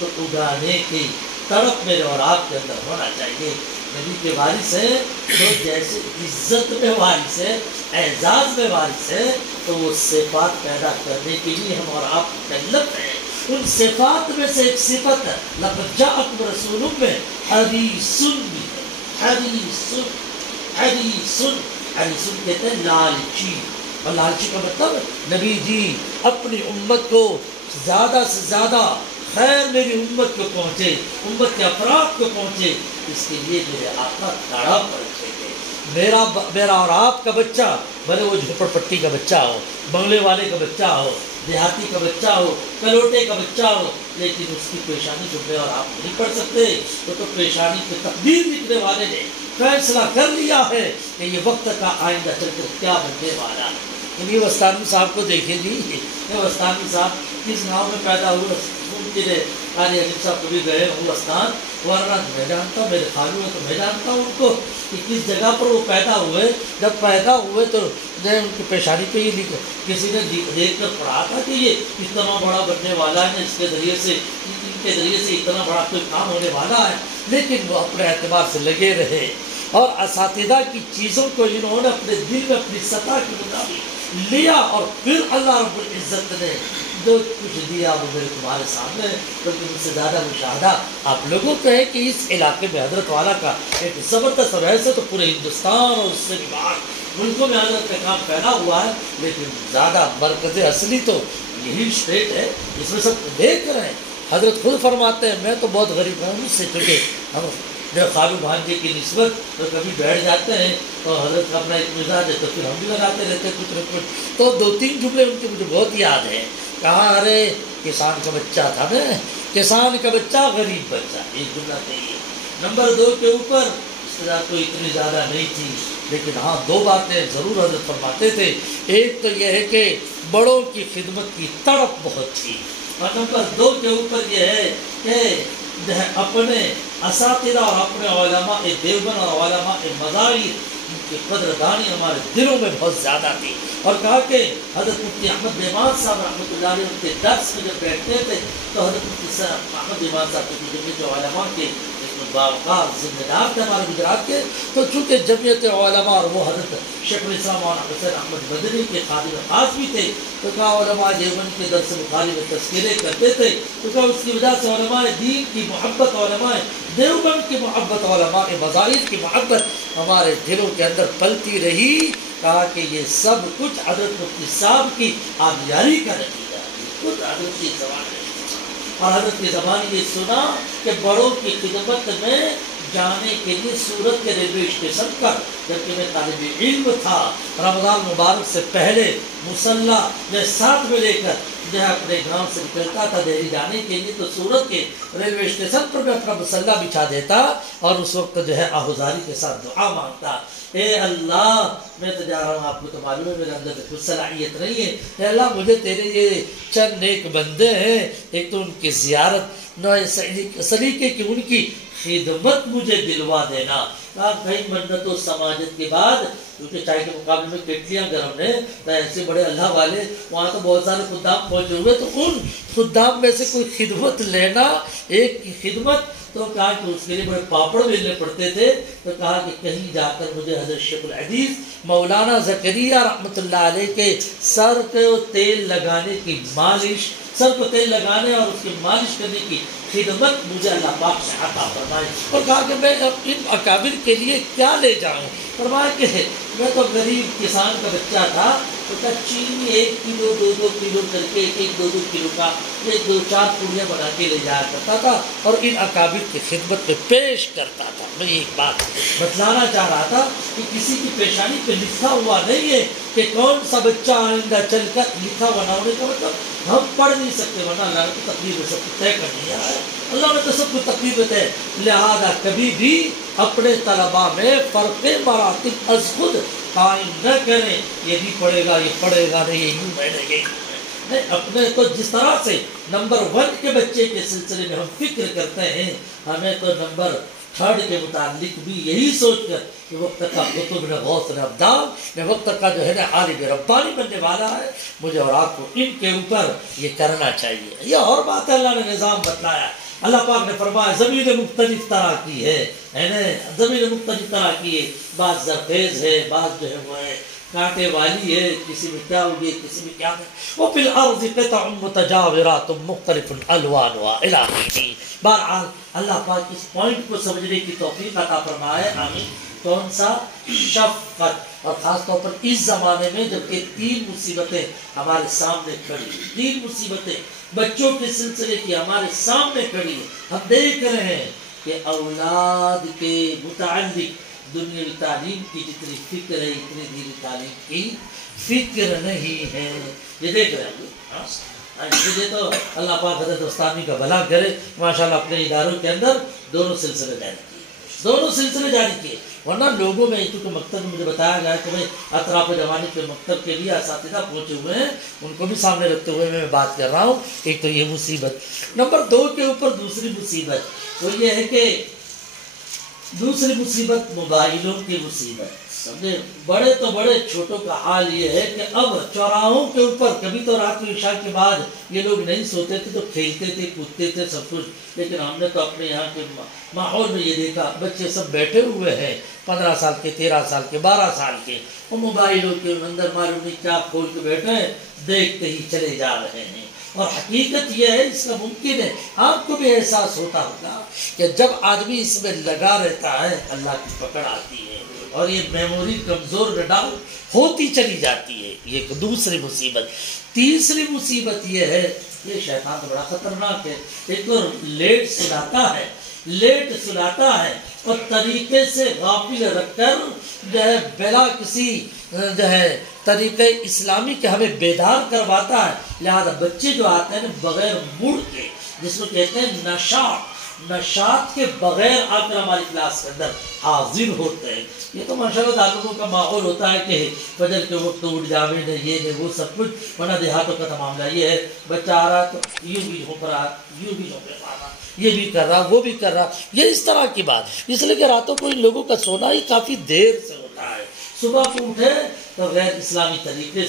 تو اگانے کی تڑپ میرے اور آپ کے اندر ہونا چاہیے۔ نبی کے وارث ہیں تو جیسے عزت میں وارث ہے، اعزاز میں وارث ہے، تو وہ صفات پیدا کرنے کے لیے ہم اور آپ مکلف ہیں۔ ان صفات میں سے ایک صفت ہے لقد جاءکم رسول میں حریص بھی ہے، حریص کہتے ہیں لالچی، اور لالچی کا مطلب نبی جی اپنی امت کو زیادہ سے زیادہ خیر میری امت کو پہنچے، امت کے افراد کو پہنچے، اس کے لیے میرے آقا تڑپ رکھے گئے۔ میرا اور آپ کا بچہ، بھلے وہ جھوپڑ پٹی کا بچہ ہو، بنگلے والے کا بچہ ہو، دیہاتی کا بچہ ہو، کلوٹے کا بچہ ہو، لیکن اس کی پیشانی جو میں اور آپ نہیں پڑھ سکتے، تو پیشانی کی تقدیر لکھنے والے نے فیصلہ کر لیا ہے کہ یہ وقت کا آئندہ چل کر کیا بننے والا ہے۔ یہ وستانی صاحب کو دیکھیں جی، یہ وستانی صاحب کس گاؤں میں پیدا ہوئے، قاری عظیم صاحب کبھی گئے ہوں وستان، ورنہ میں جانتا ہوں، میرے خالو ہیں تو میں جانتا ہوں ان کو کہ کس جگہ پر وہ پیدا ہوئے۔ جب پیدا ہوئے تو ان کی پیشانی پہ یہ لکھا، کسی نے دیکھ کر پڑھا تھا کہ یہ اتنا بڑا بننے والا ہے، اس کے ذریعے سے، ان کے ذریعے سے اتنا بڑا کوئی کام ہونے والا ہے، لیکن وہ اپنے اعتبار سے لگے رہے، اور اساتذہ کی چیزوں کو انہوں نے اپنے دل میں اپنی سطح کے مطابق لیا، اور پھر اللہ رب العزت نے جو کچھ دیا وہ میرے تمہارے سامنے ہے۔ بلکہ مجھ سے زیادہ مشاہدہ آپ لوگوں کا ہے کہ اس علاقے میں حضرت والا کا ایک زبردست روایت سے تو پورے ہندوستان اور اس سے بھی باہر ملکوں میں حضرت کا کام پھیلا ہوا ہے، لیکن زیادہ مرکز اصلی تو یہی اسٹیٹ ہے، اس میں سب دیکھ رہے ہیں۔ حضرت خود فرماتے ہیں میں تو بہت غریب ہوں، مجھ سے چکے ہم جو خالو بھانجے کی نسبت تو کبھی بیٹھ جاتے ہیں تو حضرت کا اپنا ایک مزاج ہے تو پھر ہم بھی لگاتے رہتے ہیں کچھ نہ کچھ، تو دو تین جملے ان کے مجھے بہت یاد ہیں۔ کہا ارے کسان کا بچہ تھا نا، کسان کا بچہ غریب بچہ، ایک جملہ کہیے۔ نمبر 2 کے اوپر اصطلاح کوئی اتنی زیادہ نہیں تھی، لیکن ہاں 2 باتیں ضرور حضرت فرماتے تھے۔ ایک تو یہ ہے کہ بڑوں کی خدمت کی تڑپ بہت تھی، اور نمبر 2 کے اوپر یہ ہے کہ اپنے اساتذہ اور اپنے علماء دیوبند اور علماء مظاہر کی قدردانی ہمارے دلوں میں بہت زیادہ تھی۔ اور کہا کہ حضرت مفتی احمد بیماد صاحب رحمۃ اللہ علیہ ان کے درس میں جب بیٹھتے تھے تو حضرت مفتی احمد بیماد صاحب کی جو علماء کے باوقار ذمہ دار تھے ہمارے گجرات کے، تو چونکہ جمعیت علماء اور وہ حضرت شیخ الاسلام مولانا حسین احمد مدنی کے خادم خاص بھی تھے، تو کہا علماء دیوبند کے درس بخاری میں تذکرے کرتے تھے، تو کہا اس کی وجہ سے علماء دین کی محبت، علماء دیوبند کی محبت، علماء مذاہب کی محبت ہمارے دلوں کے اندر پلتی رہی۔ کہا کہ یہ سب کچھ حضرت مفتی صاحب کی آبیاری کا نتیجہ ہے، خود حضرت کی زبان ہے، اور حضرت کی زبان یہ سنا کہ بڑوں کی خدمت میں جانے کے لیے سورت کے ریلوے اسٹیشن پر، جبکہ میں طالب علم تھا، رمضان مبارک سے پہلے مسلح میں ساتھ میں لے کر جو ہے اپنے گاؤں سے نکلتا تھا دہلی جانے کے لیے، تو سورت کے ریلوے اسٹیشن پر میں اپنا مسلح بچھا دیتا اور اس وقت جو ہے آہوزاری کے ساتھ دعا مانگتا، اے اللہ میں تو جا رہا ہوں، آپ کو تو معلوم ہے میرے اندر تو کچھ صلاحیت نہیں ہے، اے اللہ مجھے تیرے یہ چند نیک بندے ہیں، ایک تو ان کی زیارت نوع سلیقے کی ان کی خدمت مجھے دلوا دینا۔ کئی منت و سماجت کے بعد، کیونکہ چائے کے مقابلے میں کیٹلیاں گرم نے، تو ایسے بڑے اللہ والے وہاں تو بہت سارے خدام پہنچے ہوئے، تو ان خدام میں سے کوئی خدمت لینا، ایک کی خدمت، تو کہا کہ اس کے لیے بڑے پاپڑ بیلنے پڑتے تھے، تو کہا کہ کہیں جا کر مجھے حضرت شیخ الحدیث مولانا زکریا رحمۃ اللہ علیہ کے سر کو تیل لگانے کی مالش، سر کو تیل لگانے اور اس کی مالش کرنے کی خدمت مجھے اللہ پاک سے عطا فرمائے۔ اور کہا کہ میں ان اکابر کے لیے کیا لے جاؤں؟ فرمایا کہ میں تو غریب کسان کا بچہ تھا، تو کیا چینی 1 کلو 2 کلو کر کے 1-2 کلو کا 2-4 پوڑیاں بنا کے لے جایا کرتا تھا اور ان اکابر کی خدمت میں پیش کرتا تھا۔ میں ایک بات بتلانا چاہ رہا تھا کہ کسی کی پیشانی پہ لکھا ہوا نہیں ہے کہ کون سا بچہ آئندہ چل کر، لکھا ہوا نہ ہونے کا مطلب ہم پڑھ نہیں سکتے، ورنہ اللہ نے تو تقدیر میں سب کو طے کر دیا ہے، اللہ نے تو سب کو تقدیر میں طے، لہذا کبھی بھی اپنے طلباء میں فرق مراتب از خود قائم نہ کریں، یہ بھی پڑھے گا یہ پڑھے گا نہیں، یہ یوں میں نے نہیں، اپنے تو جس طرح سے نمبر 1 کے بچے کے سلسلے میں ہم فکر کرتے ہیں، ہمیں تو نمبر 3 کے متعلق بھی یہی سوچ کر کہ وقت کا قطب نے غوث نے ابدال میں وقت کا جو ہے نا عالم ربانی بننے والا ہے، مجھے اور آپ کو ان کے اوپر یہ کرنا چاہیے۔ یہ اور بات ہے، اللہ نے نظام بتلایا، اللہ پاک نے فرمایا زمین مختلف طرح کی ہے نا، زمین مختلف طرح کی ہے، بعض زرخیز ہے، بعض جو ہے وہ ہے کانٹے والی ہے، کسی میں کیا ہوگی کسی میں کیا ہے، وفی الارض قطع متجاورات مختلف الوانها الی آخرہ۔ بہرحال اللہ پاک اس پوائنٹ کو سمجھنے کی توفیق عطا فرمائے، آمین۔ کون سا؟ شفقت، اور خاص طور پر اس زمانے میں جب کہ 3 مصیبتیں ہمارے سامنے کھڑی، 3 مصیبتیں بچوں کے سلسلے کی ہمارے سامنے کھڑی ہیں، ہم دیکھ رہے ہیں کہ اولاد کے متعلق دنیاوی تعلیم کی جتنی فکر ہے اتنی دینی تعلیم کی فکر نہیں ہے، یہ دیکھ رہے ہیں۔ یہ تو اللہ پاک حضرت استانی کا بھلا کرے، ماشاءاللہ اپنے اداروں کے اندر دونوں سلسلے جاری کیے، ورنہ لوگوں میں چونکہ مکتب میں مجھے بتایا گیا کہ بھائی اطراف جوانی کے مکتب کے لیے اساتذہ پہنچے ہوئے ہیں، ان کو بھی سامنے رکھتے ہوئے میں بات کر رہا ہوں۔ ایک تو یہ مصیبت، نمبر 2 کے اوپر دوسری مصیبت وہ یہ ہے کہ دوسری مصیبت موبائلوں کی مصیبت، سمجھے؟ بڑے تو بڑے، چھوٹوں کا حال یہ ہے کہ اب چوراہوں کے اوپر، کبھی تو رات کو عشاء کے بعد یہ لوگ نہیں سوتے تھے تو کھیلتے تھے کودتے تھے سب کچھ، لیکن ہم نے تو اپنے یہاں کے ماحول میں یہ دیکھا بچے سب بیٹھے ہوئے ہیں 15 سال کے 13 سال کے 12 سال کے، وہ موبائلوں کے اندر معلوم نہیں کیا کھول کے بیٹھے ہیں، دیکھتے ہی چلے جا رہے ہیں۔ اور حقیقت یہ ہے، اس کا ممکن ہے آپ کو بھی احساس ہوتا ہوگا کہ جب آدمی اس میں لگا رہتا ہے اللہ کی پکڑ آتی ہے اور یہ میموری کمزور ڈاؤن ہوتی چلی جاتی ہے، یہ ایک دوسری مصیبت۔ تیسری مصیبت یہ ہے، یہ شیطان تو بڑا خطرناک ہے، ایک تو لیٹ سلاتا ہے اور طریقے سے غافل رکھ کر جو ہے بلا کسی جو ہے طریقہ اسلامی کے ہمیں بیدار کرواتا ہے، لہذا بچے جو آتے ہیں بغیر موڈ کے، جس کو کہتے ہیں نشاط کے بغیر آ کر ہماری کلاس کے اندر حاضر ہوتے ہیں۔ یہ تو ماشاءاللہ تعلقوں کا ماحول ہوتا ہے کہ فجر کے وقت اٹھ جاوے نے یہ نے وہ سب کچھ، ورنہ دیہاتوں کا تو معاملہ یہ ہے بچہ آ رہا تو یوں بھی ہو رہا، یوں بھی ہو رہا، یہ بھی کر رہا وہ بھی کر رہا، یہ اس طرح کی بات، اس لیے کہ راتوں کو ان لوگوں کا سونا ہی کافی دیر سے ہوتا ہے، صبح کو اٹھے تو غیر اسلامی طریقے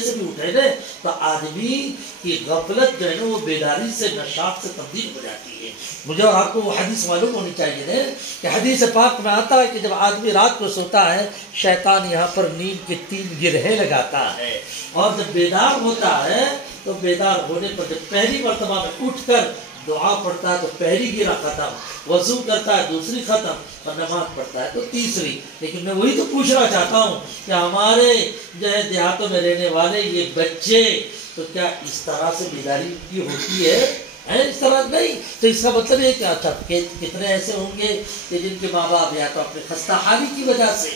سے بھی اٹھے گئے تو آدمی کی غفلت جو ہے نا وہ بیداری سے نشاط سے تبدیل ہو جاتی ہے۔ مجھے اور آپ کو وہ حدیث معلوم ہونی چاہیے کہ حدیث پاک میں آتا ہے کہ جب آدمی رات کو سوتا ہے شیطان یہاں پر نیند کے 3 گرہیں لگاتا ہے، اور جب بیدار ہوتا ہے تو بیدار ہونے پر جب پہلی مرتبہ میں اٹھ کر دعا پڑھتا ہے تو پہلی گرہ ختم، وضو کرتا ہے دوسری ختم، اور نماز پڑھتا ہے تو تیسری۔ لیکن میں وہی تو پوچھنا چاہتا ہوں کہ ہمارے جو ہے دیہاتوں میں رہنے والے یہ بچے تو کیا اس طرح سے بیداری کی ہوتی ہے؟ ہے اس طرح نہیں. تو اس کا مطلب یہ کہ اچھا کتنے ایسے ہوں گے کہ جن کے ماں باپ یا تو اپنے خستہ حالی کی وجہ سے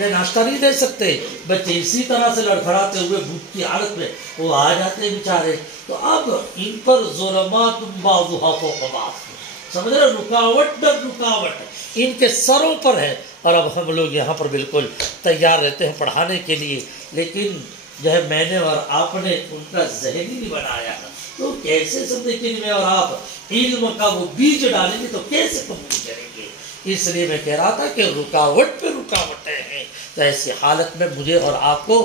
ناشتہ نہیں دے سکتے, بچے اسی طرح سے لڑکھڑاتے ہوئے بھوک کی حالت میں وہ آ جاتے ہیں بیچارے. تو اب ان پر ظلمات بعضها فوق بعض, سمجھ رہے, رکاوٹ در رکاوٹ ان کے سروں پر ہے. اور اب ہم لوگ یہاں پر بالکل تیار رہتے ہیں پڑھانے کے لیے, لیکن جو ہے میں نے اور آپ نے ان کا ذہن ہی نہیں بنایا. تو کیسے سمجھے کہ میں اور آپ علم کا وہ بیج ڈالیں گے تو کیسے قبول کریں گے. اس لیے میں کہہ رہا تھا کہ رکاوٹ پہ رکاوٹیں ہیں. تو ایسی حالت میں مجھے اور آپ کو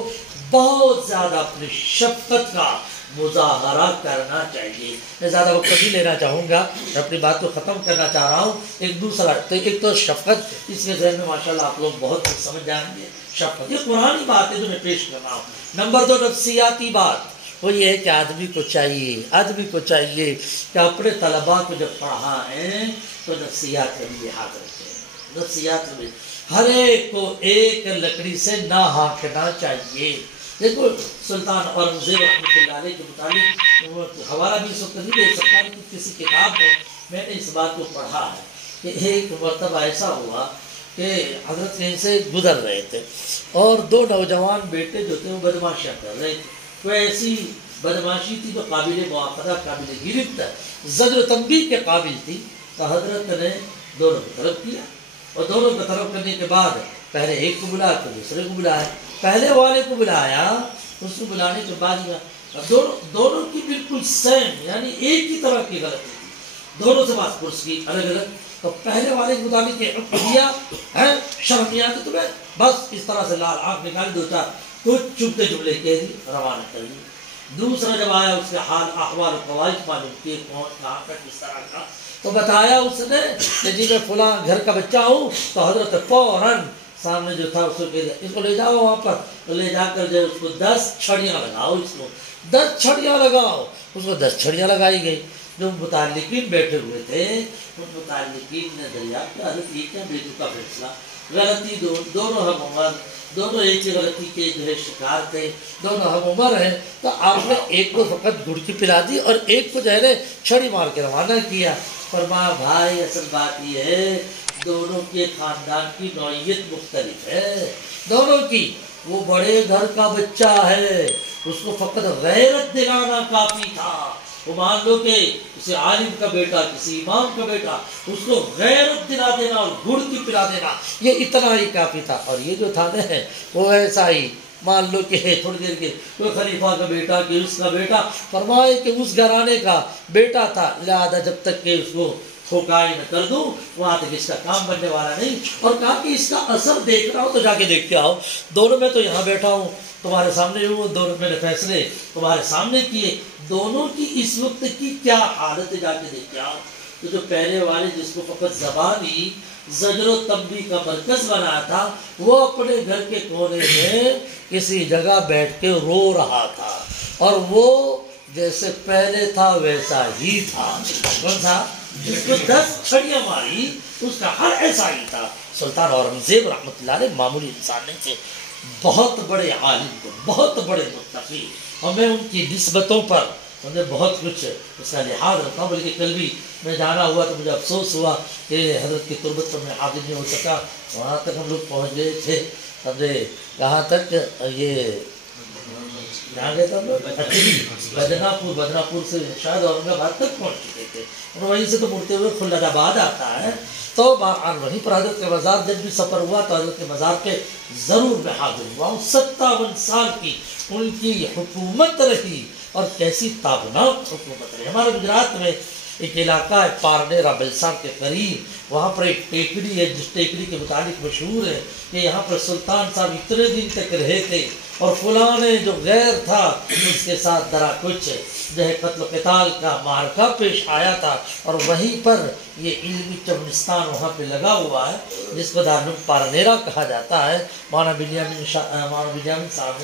بہت زیادہ اپنی شفقت کا مظاہرہ کرنا چاہیے. میں زیادہ وقت نہیں لینا چاہوں گا, میں اپنی بات کو ختم کرنا چاہ رہا ہوں. ایک دوسرا تو ایک تو شفقت, اس کے ذہن میں ماشاءاللہ آپ لوگ بہت کچھ سمجھ جائیں گے. شفقت یہ قرآنی بات ہے جو میں پیش کر رہا ہوں. نمبر 2 نفسیاتی بات, وہ یہ ہے کہ آدمی کو چاہیے کہ اپنے طلباء کو جب پڑھائیں تو نفسیات کا بھی لحاظ رکھیں. نفسیات میں ہر ایک کو ایک لکڑی سے نہ ہانکنا چاہیے. دیکھو سلطان اورنگزیب رحمۃ اللہ علیہ کے متعلق حوالہ بھی اس وقت نہیں دے سکتا, لیکن کسی کتاب میں نے اس بات کو پڑھا ہے کہ ایک مرتبہ ایسا ہوا کہ حضرت کہیں سے گزر رہے تھے اور 2 نوجوان بیٹے جو تھے وہ بدماشیاں کر رہے تھے. کوئی ایسی بدماشی تھی جو قابل مواخذہ, قابل گرفت, زجر و تنبیہ کے قابل تھی. تو حضرت نے دونوں کو طلب کیا اور دونوں کو طلب کرنے کے بعد پہلے ایک کو بلایا پھر دوسرے کو بلایا. پہلے والے کو بلایا, اس کو بلانے کے بعد دونوں کی بالکل سیم یعنی ایک ہی طرح کی غلطی تھی, دونوں سے بات پرس کی الگ الگ. تو پہلے والے کے مطابق دیا ہے شرم نہیں آتی تمہیں, بس اس طرح سے لال آنکھ نکال 2-4 کچھ چپتے جملے کہہ دی, روانہ کر دی. دوسرا جب آیا اس کے حال احوال و قواعد معلوم کیے, کون کہاں کا کس طرح کا, تو بتایا اس نے کہ جی میں فلاں گھر کا بچہ ہوں. تو حضرت فوراً سامنے جو تھا اس کو کہہ دیا اس کو لے جاؤ وہاں پر, تو لے جا کر جو اس کو 10 چھڑیاں لگاؤ, اس کو 10 چھڑیاں لگاؤ. اس کو 10 چھڑیاں لگائی گئی. جو متعلقین بیٹھے ہوئے تھے ان متعلقین نے دریافت کیا حضرت یہ کیا بیٹوں کا فیصلہ, غلطی دونوں ہم عمر, دونوں ایک ہی غلطی کے جو ہے شکار تھے, دونوں ہم عمر ہیں. تو آپ نے ایک کو فقط گڑ کی پلا دی اور ایک کو جو ہے چھڑی مار کے روانہ کیا. فرمایا بھائی اصل بات یہ ہے دونوں کے خاندان کی نوعیت مختلف ہے, دونوں کی. وہ بڑے گھر کا بچہ ہے, اس کو فقط غیرت دلانا کافی تھا. وہ مان لو کہ کسی عالم کا بیٹا, کسی امام کا بیٹا, اس کو غیرت دلا دینا اور گڑ کی پلا دینا یہ اتنا ہی کافی تھا. اور یہ جو تھا نا وہ ایسا ہی مان لو کہ تھوڑی دیر کے کوئی خلیفہ کا بیٹا کہ اس کا بیٹا, فرمائے کہ اس گھرانے کا بیٹا تھا, لہذا جب تک کہ اس کو ٹھوکائی نہ کر دوں وہاں تک اس کا کام بننے والا نہیں. اور کہا کہ اس کا اثر دیکھ رہا ہو تو جا کے دیکھ کے آؤ. دونوں میں تو یہاں بیٹھا ہوں تمہارے سامنے ہوں, دونوں میں نے فیصلے تمہارے سامنے کیے, دونوں کی اس وقت کی کیا حالت ہے جا کے دیکھ کے آؤ. تو جو پہلے والے جس کو فقط زبانی زجر و تنبیہ کا مرکز بنایا تھا وہ اپنے گھر کے کونے میں کسی جگہ بیٹھ کے رو رہا تھا, اور وہ جیسے پہلے تھا ویسا ہی تھا. کون تھا؟ جس کو 10 چھڑیاں ماری اس کا حال ایسا ہی تھا. سلطان اورنگزیب رحمۃ اللہ علیہ معمولی انسان نہیں تھے, بہت بڑے عالم تھے, بہت بڑے متقی, اور میں ان کی نسبتوں پر مجھے بہت کچھ اس کا لحاظ رکھتا ہوں. بلکہ کل بھی میں جانا ہوا تو مجھے افسوس ہوا کہ حضرت کی تربت پر میں حاضر نہیں ہو سکا. وہاں تک ہم لوگ پہنچ گئے تھے, سمجھے کہاں تک, یہ جہاں گئے تھے ہم لوگ بدنا پور سے شاید اورنگ آباد تک پہنچ چکے تھے, اور وہیں سے تو مڑتے ہوئے خلد آباد آتا ہے. تو وہیں پر حضرت کے مزار جب بھی سفر ہوا تو حضرت کے مزار کے ضرور میں حاضر ہوا ہوں. 57 سال کی ان کی حکومت رہی, اور کیسی تابناک حکومت رہی. ہمارے گجرات میں ایک علاقہ ہے پارنیرا بلسان کے قریب, وہاں پر ایک ٹیکری ہے جس ٹیکری کے متعلق مشہور ہے کہ یہاں پر سلطان صاحب اتنے دن تک رہے تھے, اور فلاں جو غیر تھا اس کے ساتھ ذرا کچھ جو ہے قتل و قتال کا معرکہ پیش آیا تھا. اور وہیں پر یہ علمی چمنستان وہاں پہ لگا ہوا ہے جس کو دارالعلوم پارنیرا کہا جاتا ہے. مولانا بنیامین صاحب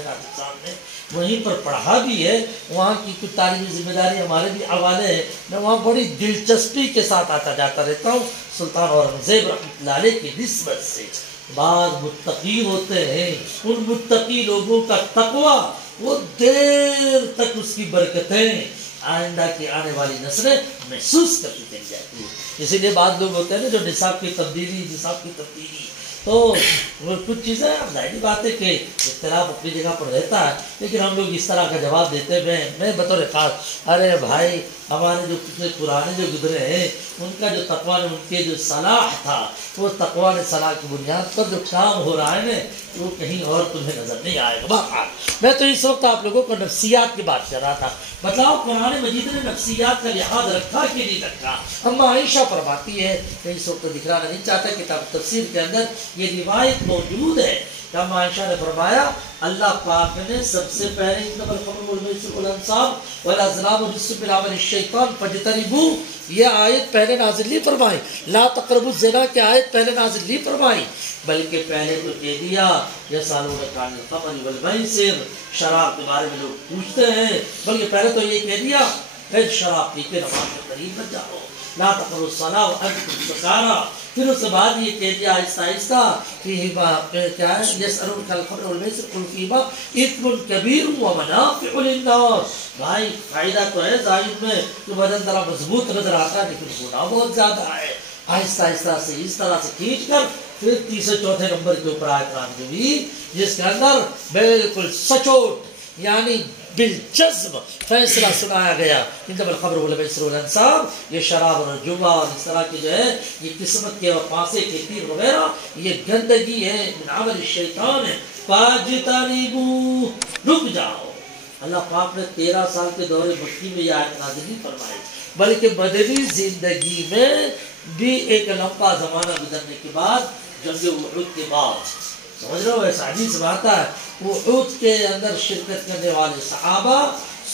نے وہیں پر پڑھا بھی ہے. وہاں کی کچھ تعلیمی ذمہ داری ہمارے بھی حوالے ہے. میں وہاں بڑی دلچسپی کے ساتھ آتا جاتا رہتا ہوں. سلطان اورنگزیب رحمۃ اللہ علیہ کی نسبت سے بعض متقی ہوتے ہیں, ان متقی لوگوں کا تقوی وہ دیر تک اس کی برکتیں آئندہ کی آنے والی نسلیں محسوس کرتی چلی جاتی ہے۔ اسی لیے بعض لوگ ہوتے ہیں نا جو نصاب کی تبدیلی تو وہ کچھ چیزیں ظاہری بات ہے کہ اختلاف اپنی جگہ پر رہتا ہے، لیکن ہم لوگ اس طرح کا جواب دیتے ہوئے میں بطور خاص ارے بھائی ہمارے جو پچھلے پرانے جو گزرے ہیں ان کا جو تقویٰ ان کے جو صلاح تھا وہ تقویٰ صلاح کی بنیاد پر جو کام ہو رہا ہے نا وہ کہیں اور تمہیں نظر نہیں آئے گا۔ بہرحال میں تو اس وقت آپ لوگوں کو نفسیات کی بات کر رہا تھا۔ بتلاؤ قرآن مجید نے نفسیات کا لحاظ رکھا کہ نہیں رکھا؟ اما عائشہ فرماتی ہے کہ اس وقت دکھلانا نہیں چاہتا، کتاب تفسیر کے اندر یہ روایت موجود ہے کہ اما عائشہ نے فرمایا اللہ پاک نے سب سے پہلے انما الخمر والمیسر والانصاب والازلام والرجس من عمل الشیطان فاجتنبوہ یہ آیت پہلے نازل نہیں فرمائی، لا تقربوا الزنا کی آیت پہلے نازل نہیں فرمائی، بلکہ پہلے تو کہہ دیا یسألونک عن الخمر والمیسر، شراب کے بارے میں لوگ پوچھتے ہیں، بلکہ پہلے تو یہ کہہ دیا پھر شراب پی کے نماز کے قریب مت جاؤ، لا تقربوا الصلاۃ وانتم سکارى، پھر اس کے بعد یہ کہہ دیا آہستہ آہستہ کیا ہے یسألونک عن الخمر والمیسر قل فیہما اثم کبیر ومنافع للناس، بھائی فائدہ تو ہے ظاہر میں کہ بدن ذرا مضبوط نظر آتا ہے لیکن گناہ بہت زیادہ ہے۔ آہستہ آہستہ سے اس طرح سے کھینچ کر پھر تیسرے چوتھے نمبر کے اوپر آیت نازل ہوئی جس کے اندر بالکل سچوٹ یعنی بالجزم فیصلہ سنایا گیا انما الخمر والمیسر والانصاب، یہ شراب اور جوا اور اس طرح کی جو ہے یہ قسمت کے اور پاسے کے تیر وغیرہ یہ گندگی ہے، من عمل الشیطان ہے، فاجتنبوہ رک جاؤ۔ اللہ پاک نے 13 سال کے دور مکی میں یہ آیت نازل نہیں فرمائی، بلکہ مدنی زندگی میں بھی ایک لمبا زمانہ گزرنے کے بعد جنگ احد کے بعد سمجھ رہے ہو ایسا حدیث میں آتا ہے احد کے اندر شرکت کرنے والے صحابہ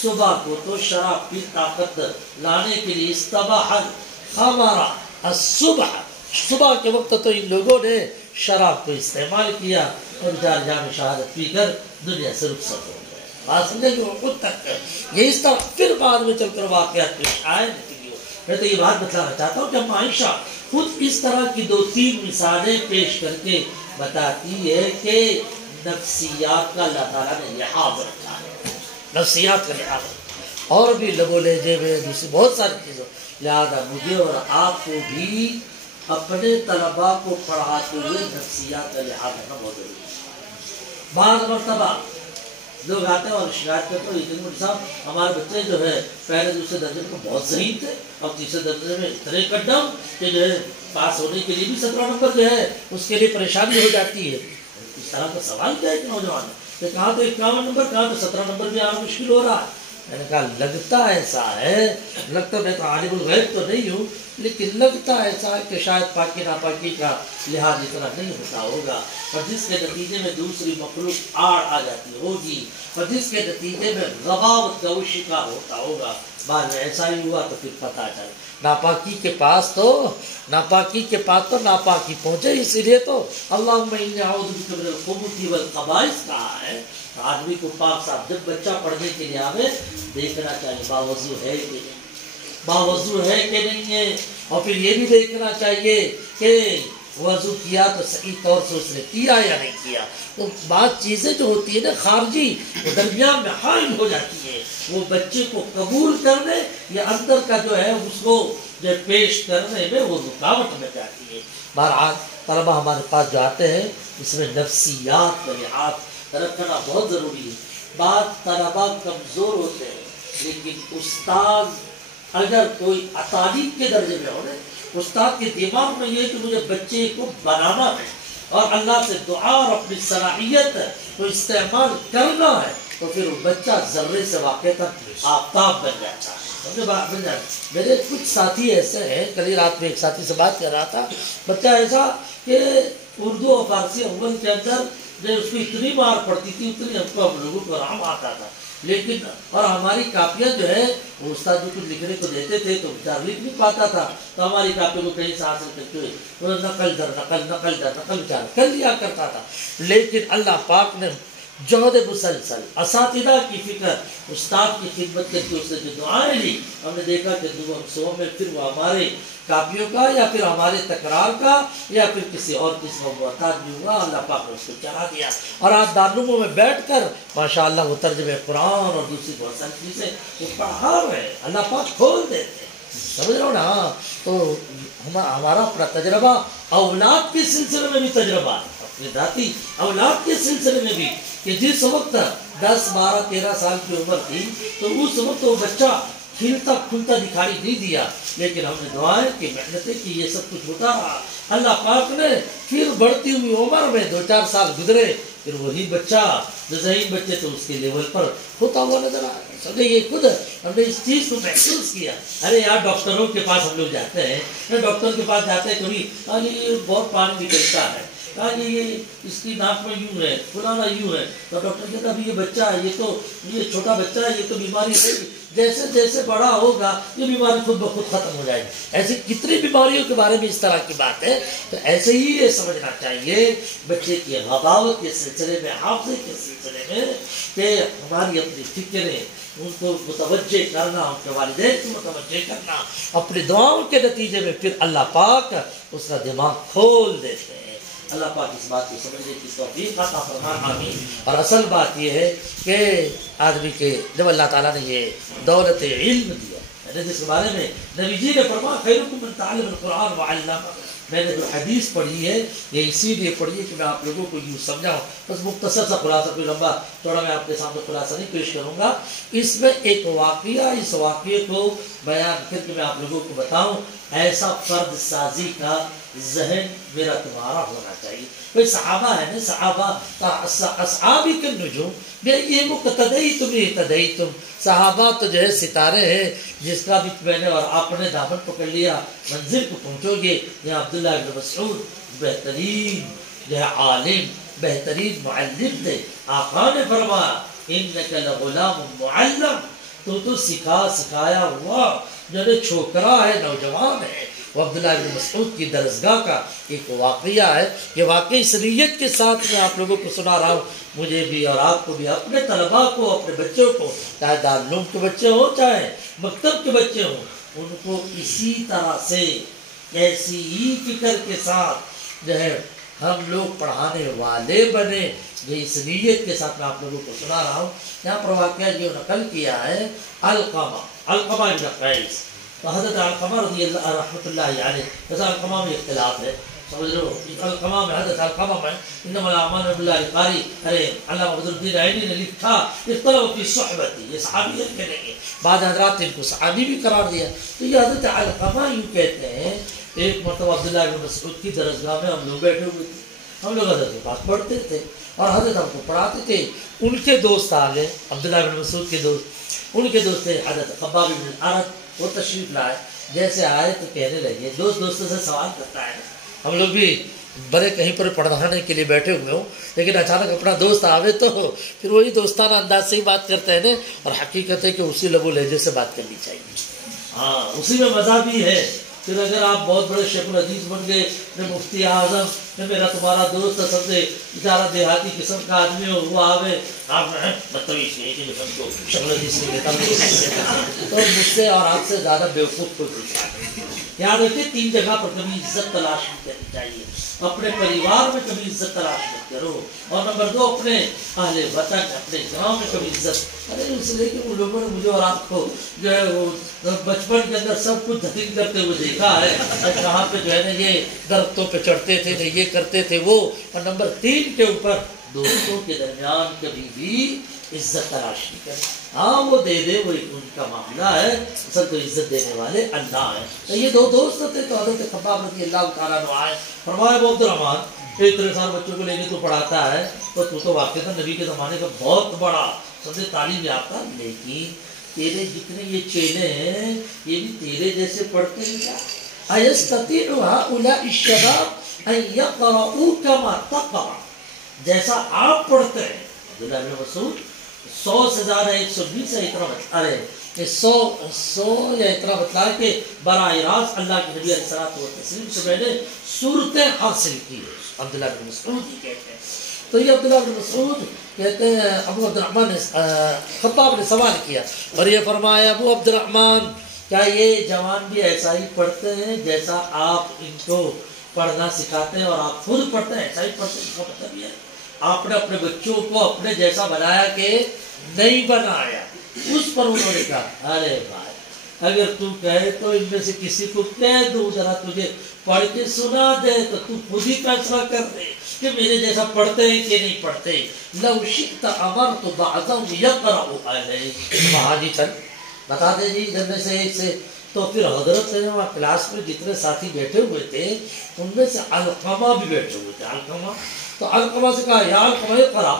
صبح کو تو شراب کی طاقت لانے کے لیے استباح الخمر الصبح، صبح کے وقت تو ان لوگوں نے شراب کو استعمال کیا اور جار جام شہادت پی کر دنیا سے رخصت ہو گئے۔ بات سمجھے کہ احد تک یہ اس طرح پھر بعد میں چل کر واقعات پیش آئے۔ میں تو یہ بات بتلانا چاہتا ہوں کہ ہم عائشہ خود اس طرح کی 2-3 مثالیں پیش کر کے بتاتی ہے کہ نفسیات کا اللہ تعالیٰ نے لحاظ رکھا ہے، نفسیات کا لحاظ رکھا، اور بھی لبو لہجے میں دوسری بہت ساری چیزوں، لہذا مجھے اور آپ کو بھی اپنے طلباء کو پڑھاتے ہوئے نفسیات کا لحاظ رکھنا بہت ضروری ہے۔ بعض مرتبہ لوگ آتے ہیں اور شکایت کرتے ہیں کہ صاحب ہمارے بچے جو ہے پہلے دوسرے درجے میں بہت ذہین تھے اور تیسرے درجے میں اتنے قدم کہ جو ہے پاس ہونے کے لیے بھی 17 نمبر جو ہے اس کے لیے پریشانی ہو جاتی ہے۔ اس طرح کا سوال کیا ہے کہ نوجوان کہ کہاں تو 51 نمبر کہاں تو 17 نمبر بھی آنا مشکل ہو رہا ہے۔ میں نے کہا لگتا ایسا ہے، لگتا میں تو عالم الغیب تو نہیں ہوں لیکن لگتا ایسا ہے کہ شاید پاکی ناپاکی کا لحاظ اتنا نہیں ہوتا ہوگا، اور جس کے نتیجے میں دوسری مخلوق آڑ آ جاتی ہوگی اور جس کے نتیجے میں غباوت کا وہ شکار ہوتا ہوگا۔ بعد میں ایسا ہی ہوا تو پھر پتہ چلا ناپاکی کے پاس تو ناپاکی پہنچے، اسی لیے تو اللہم انی اعوذ بک من الخبث والخبائث کہا ہے۔ آدمی کو پاک صاحب جب بچہ پڑھنے کے لیے آوے دیکھنا چاہیے باوضو ہے کہ نہیں، باوضو ہے کہ نہیں ہے، اور پھر یہ بھی دیکھنا چاہیے کہ وضو کیا تو صحیح طور سے اس نے کیا یا نہیں کیا۔ تو بعض چیزیں جو ہوتی ہیں نا خارجی وہ درمیان میں حائل ہو جاتی ہے، وہ بچے کو قبول کرنے یا اندر کا جو ہے اس کو جو پیش کرنے میں وہ رکاوٹ میں جاتی ہے۔ بہرحال طلبہ ہمارے پاس جو آتے ہیں اس میں نفسیات کا لحاظ رکھنا بہت ضروری ہے۔ بعض طلبہ کمزور ہوتے ہیں لیکن استاد اگر کوئی تعلیم کے درجے میں ہو رہے استاد کے دماغ میں یہ کہ مجھے بچے کو بنانا ہے اور اللہ سے دعا اور اپنی صلاحیت کو استعمال کرنا ہے تو پھر وہ بچہ ذرے سے واقعہ آفتاب بن جاتا ہے۔ میرے کچھ ساتھی ایسے ہیں، کل رات میں ایک ساتھی سے بات کر رہا تھا، بچہ ایسا کہ اردو اور فارسی اول کے اندر جو اس کو اتنی مار پڑتی تھی اتنی ہم کو ہم لوگوں کو آرام آتا تھا، لیکن اور ہماری کاپیاں جو ہے وہ استاد جو کچھ لکھنے کو دیتے تھے تو بیچارہ لکھ نہیں پاتا تھا، تو ہماری کاپیوں کو کہیں سے حاصل کرتے ہوئے وہ نقل در نقل بیچارہ کر لیا کرتا تھا۔ لیکن اللہ پاک نے جہد مسلسل، اساتذہ کی فکر، استاد کی خدمت کر کے اس نے جو دعائیں لی، ہم نے دیکھا کہ صبح میں پھر وہ ہمارے کاپیوں کا یا پھر ہمارے تکرار کا یا پھر کسی اور قسم کا محتاج بھی ہوا، اللہ پاک نے اس کو چڑھا دیا، اور آج دارالعلوموں میں بیٹھ کر ماشاءاللہ وہ ترجمہ قرآن اور دوسری بہت ساری چیزیں وہ پڑھا رہے ہیں، اللہ پاک کھول دیتے ہیں، سمجھ رہے ہو نا؟ تو ہمارا اپنا تجربہ، اولاد کے سلسلے میں بھی تجربہ ہے، اپنے ذاتی اولاد کے سلسلے میں بھی، کہ جس وقت 10 12 13 سال کی عمر تھی تو اس وقت وہ بچہ کھلتا کھلتا دکھائی نہیں دیا، لیکن ہم نے دعائیں کی، محنتیں کی، یہ سب کچھ ہوتا رہا، اللہ پاک نے پھر بڑھتی ہوئی عمر میں 2-4 سال گزرے، پھر وہی بچہ جو ذہین بچے تو اس کے لیول پر ہوتا ہوا نظر آیا، سمجھے؟ یہ خود ہم نے اس چیز کو محسوس کیا۔ ارے یار ڈاکٹروں کے پاس ہم لوگ جاتے ہیں، ڈاکٹر کے پاس جاتے ہیں، کبھی یہ بہت پانی نکلتا ہے، یہ اس کی ناک میں یوں ہے، فلانا یوں ہے، تو ڈاکٹر کہتا ابھی یہ بچہ ہے، یہ چھوٹا بچہ ہے، یہ تو بیماری ہے، جیسے جیسے بڑا ہوگا یہ بیماری خود بخود ختم ہو جائے گی۔ ایسی کتنی بیماریوں کے بارے میں اس طرح کی بات ہے، تو ایسے ہی یہ سمجھنا چاہیے بچے کی غباوت کے سلسلے میں، حافظے کے سلسلے میں، کہ ہماری اپنی فکریں ان کو متوجہ کرنا، ان کے والدین کو متوجہ کرنا، اپنی دعاؤں کے نتیجے میں پھر اللہ پاک اس کا دماغ کھول دیتے ہیں۔ اللہ پاک اس بات کو سمجھنے کی توفیق عطا فرمائے، آمین۔ اور اصل بات یہ ہے کہ آدمی کے جب اللہ تعالیٰ نے یہ دولت علم دیا، جس کے بارے میں نبی جی نے فرمایا خیرکم من تعلم القرآن وعلمہ، میں نے جو حدیث پڑھی ہے یہ اسی لیے پڑھی ہے کہ میں آپ لوگوں کو یوں سمجھاؤں، بس مختصر سا خلاصہ، کوئی لمبا چوڑا میں آپ کے سامنے خلاصہ نہیں پیش کروں گا۔ اس میں ایک واقعہ، اس واقعے کو بیان کر کے میں آپ لوگوں کو بتاؤں، ایسا فرد سازی کا ذہن میرا تمہارا ہونا چاہیے۔ کوئی صحابہ ہے نا، صحابہ اصحابی کے نجوم، یہ مقتدیتم اہتدیتم، صحابہ تو جو ہے ستارے ہیں، جس کا بھی میں نے اور آپ نے دامن پکڑ لیا منزل کو پہنچو گے۔ یہاں عبداللہ بن مسعود بہترین جو ہے عالم، بہترین معلم تھے، آقا نے فرمایا انک لغلام معلم، تو سکھایا ہوا جو ہے چھوکرا ہے، نوجوان ہے۔ وہ عبداللہ بن مسعود کی درسگاہ کا ایک واقعہ ہے، یہ واقعی اس نیت کے ساتھ میں آپ لوگوں کو سنا رہا ہوں، مجھے بھی اور آپ کو بھی، اپنے طلباء کو، اپنے بچوں کو، چاہے دارالعلوم کے بچے ہوں چاہے مکتب کے بچے ہوں، ان کو اسی طرح سے ایسی ہی فکر کے ساتھ جو ہے ہم لوگ پڑھانے والے بنے، یہ اس نیت کے ساتھ میں آپ لوگوں کو سنا رہا ہوں۔ یہاں پر واقعہ جو نقل کیا ہے علقمہ بن قیس، تو حضرت علقمہ رضی اللہ رحمۃ اللہ علیہ، جیسا علقمہ میں اختلاف ہے، سمجھ لو علقمہ میں، حضرت علقمہ میں انما الاعمال بالله قاری، ارے علامہ بدر الدین عینی نے لکھا اختلاف فی صحبتی، یہ صحابیت کے نہیں، بعض حضرات ان کو صحابی بھی قرار دیا، تو یہ حضرت علقمہ یوں کہتے ہیں، ایک مرتبہ عبداللہ بن مسعود کی درسگاہ میں ہم لوگ بیٹھے ہوئے تھے، ہم لوگ حضرت کے پاس پڑھتے تھے اور حضرت ہم کو پڑھاتے تھے، ان کے دوست آ گئے، عبداللہ بن مسعود کے دوست، ان کے دوست تھے حضرت خباب بن الارت، وہ تشریف لائے، جیسے آئے تو کہنے لگے، دوستوں سے سوال کرتا ہے، ہم لوگ بھی بڑے کہیں پر پڑھانے کے لیے بیٹھے ہوئے ہوں، لیکن اچانک اپنا دوست آوے تو پھر وہی دوستانہ انداز سے ہی بات کرتے ہیں نا، اور حقیقت ہے کہ اسی لب و لہجے سے بات کرنی چاہیے، ہاں اسی میں مزہ بھی ہے۔ پھر اگر آپ بہت بڑے شیخ الحدیث بن گئے، میں مفتی اعظم، میں میرا تمہارا دوست ہے، سب سے ادارہ دیہاتی قسم کا آدمی ہو، وہ آوے آپ بدتمیز نہیں کہ ہم کو شیخ الحدیث نہیں دیتا، تو مجھ سے اور آپ سے زیادہ بیوقوف کوئی پوچھا نہیں۔ یاد رکھیں 3 جگہ پر کبھی عزت تلاش نہیں کرنی چاہیے، اپنے پریوار میں کبھی عزت تلاش مت کرو، اور نمبر 2 اپنے اہل وطن، اپنے گاؤں میں کبھی عزت، ارے اس لیے کہ ان لوگوں نے مجھے اور آپ کو جو ہے وہ بچپن کے اندر سب کچھ دھتنگ کرتے ہوئے دیکھا ہے، کہاں پہ جو ہے نا یہ درختوں پہ چڑھتے تھے، یہ کرتے تھے وہ، اور نمبر 3 کے اوپر دوستوں کے درمیان کبھی بھی عزت تلاش نہیں کریں، ہاں وہ دے دے وہ ان کا معاملہ ہے، اصل تو عزت دینے والے اللہ ہیں۔ تو یہ 2 دوست تھے، تو حضرت خباب رضی اللہ تعالیٰ عنہ آئے، فرمایا ابو عبدالرحمن اتنے سارے بچوں کو لے کے تو پڑھاتا ہے، تو واقع تھا نبی کے زمانے کا بہت بڑا سب سے تعلیم یافتہ، لیکن تیرے جتنے یہ چیلے ہیں یہ بھی تیرے جیسے پڑھتے ہیں کیا؟ ایستطیع هؤلاء الشباب ان یقرؤوا کما تقرأ، جیسا آپ پڑھتے ہیں۔ عبداللہ بن مسعود 100 سے زیادہ 120 ہے اتنا بتلا رہے، 100 یا اتنا بتلا کہ براہ راست اللہ کے نبی علیہ السلام سے میں نے صورتیں حاصل کی ہے، عبداللہ بن مسعود ہی کہتے ہیں۔ تو یہ عبداللہ بن مسعود کہتے ہیں ابو عبد الرحمن نے خباب نے سوال کیا اور یہ فرمایا ابو عبد الرحمن کیا یہ جوان بھی ایسا ہی پڑھتے ہیں جیسا آپ ان کو پڑھنا سکھاتے ہیں اور آپ خود پڑھتے ہیں؟ ایسا ہی پڑھتے ہیں، اس کا مطلب یہ ہے آپ نے اپنے بچوں کو اپنے جیسا بنایا کہ نہیں بنایا۔ اس پر انہوں نے کہا ارے بھائی اگر تو کہے تو ان میں سے کسی کو کہہ دوں ذرا تجھے پڑھ کے سنا دے تو تو خود ہی فیصلہ کر دے کہ میرے جیسا پڑھتے ہیں کہ نہیں پڑھتے۔ لو شئت امرت بعضهم يقرأ عليك، وہاں جی چل بتا دے جی جب میں سے ایک سے۔ تو پھر حضرت نے وہاں کلاس میں جتنے ساتھی بیٹھے ہوئے تھے ان میں سے علقمہ بھی بیٹھے ہوئے تھے، علقمہ تو علقمہ سے کہا یا علقمہ اقرأ۔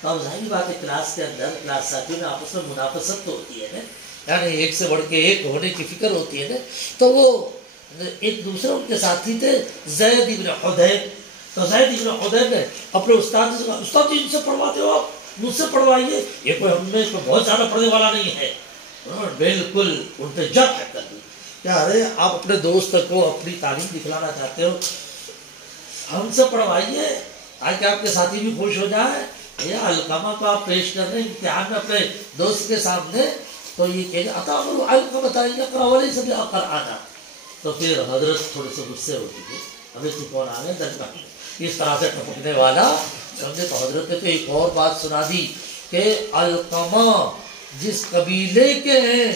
تو اب ظاہر بات ہے کلاس کے اندر کلاس ساتھیوں میں آپس میں منافست تو ہوتی ہے نا، یعنی ایک سے بڑھ کے ایک ہونے کی فکر ہوتی ہے نا، تو وہ ایک دوسرے ان کے ساتھی تھے زید ابن حدیب، تو زید ابن حدیب نے اپنے استاد سے کہا استاد جی ان سے پڑھواتے ہو آپ مجھ سے پڑھوائیے، یہ کوئی ہم میں بہت زیادہ پڑھنے والا نہیں ہے۔ انہوں نے بالکل ان پہ جرح کر دی کیا ارے آپ اپنے دوست کو اپنی تعلیم دکھلانا چاہتے ہو، ہم سے پڑھوائیے تاکہ آپ کے ساتھی بھی خوش ہو جائے۔ یہ علقمہ کو آپ پیش کر رہے ہیں امتحان میں اپنے دوست کے سامنے، تو یہ کہ اتامروا علقمہ ان یقرأ وليس بقرآن۔ تو پھر حضرت تھوڑے سے غصے ہو چکے، ابھی تو کون آ گئے درگاہ میں اس طرح سے ٹپکنے والا، سمجھے؟ تو حضرت نے تو ایک اور بات سنا دی کہ علقمہ جس قبیلے کے ہیں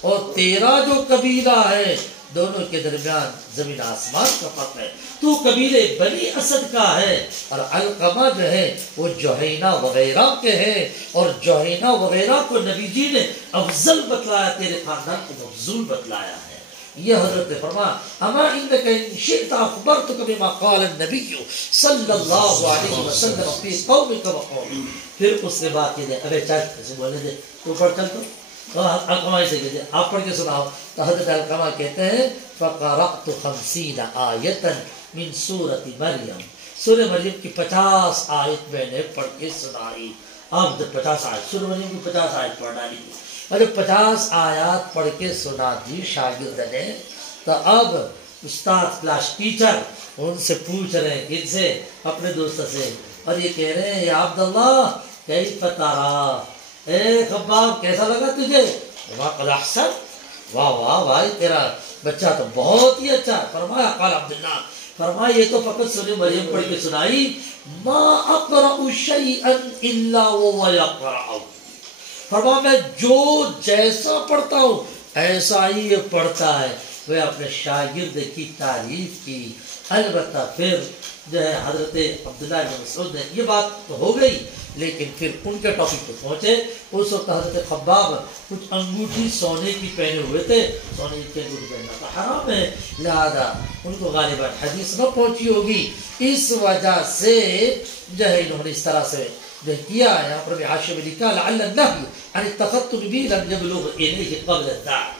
اور تیرا جو قبیلہ ہے دونوں کے درمیان زمین آسمان کا فرق ہے، تو قبیلے بنی اسد کا ہے اور علقمہ جو ہے وہ جوہینہ وغیرہ کے ہیں، اور جوہینہ وغیرہ کو نبی جی نے افضل بتلایا، تیرے خاندان کو مفضول بتلایا ہے۔ یہ حضرت نے فرمایا اما انک ان شئت اخبرتک بما قال النبی صلی اللہ علیہ وسلم فی قومک وقوم۔ پھر اس نے بات کی دے ابے چل اسے بولنے دے تو پڑھ چل تو علقمہ سے کہتے آپ پڑھ کے سناؤ۔ تو حضرت علقمہ کہتے ہیں فقرأت 50 آیتا من سورۃ مریم، سورہ مریم کی 50 آیت میں نے پڑھ کے سنائی۔ اب جب 50 آیت سورہ مریم کی 50 آیت پڑھ ڈالی اور جب 50 آیات پڑھ کے سنا دی شاگرد نے، تو اب استاد کلاس ٹیچر ان سے پوچھ رہے ہیں ان سے اپنے دوست سے، اور یہ کہہ رہے ہیں یا عبداللہ کیف ترا، اے خباب کیسا لگا تجھے؟ قد احسن، واہ واہ بھائی تیرا بچہ تو بہت ہی اچھا۔ فرمایا قال عبداللہ، فرمایا یہ تو فقط سورہ مریم پڑھ کے سنائی، ما اقرأ شیئا الا وهو یقرأ، فرمایا میں جو جیسا پڑھتا ہوں ایسا ہی یہ پڑھتا ہے۔ وہ اپنے شاگرد کی تعریف کی۔ البتہ پھر جو ہے حضرت عبداللہ بن مسعود نے یہ بات تو ہو گئی، لیکن پھر ان کے ٹاپک پہ پہنچے۔ اس وقت حضرت خباب کچھ انگوٹھی سونے کی پہنے ہوئے تھے، سونے کی انگوٹھی پہننا تو حرام ہے، لہذا ان کو غالباً حدیث نہ پہنچی ہوگی، اس وجہ سے جو ہے انہوں نے اس طرح سے جو کیا۔ یہاں پر بھی حاشیے میں لکھا لعل النهي عن التخطب به لم يبلغ الیہ قبل الداعی،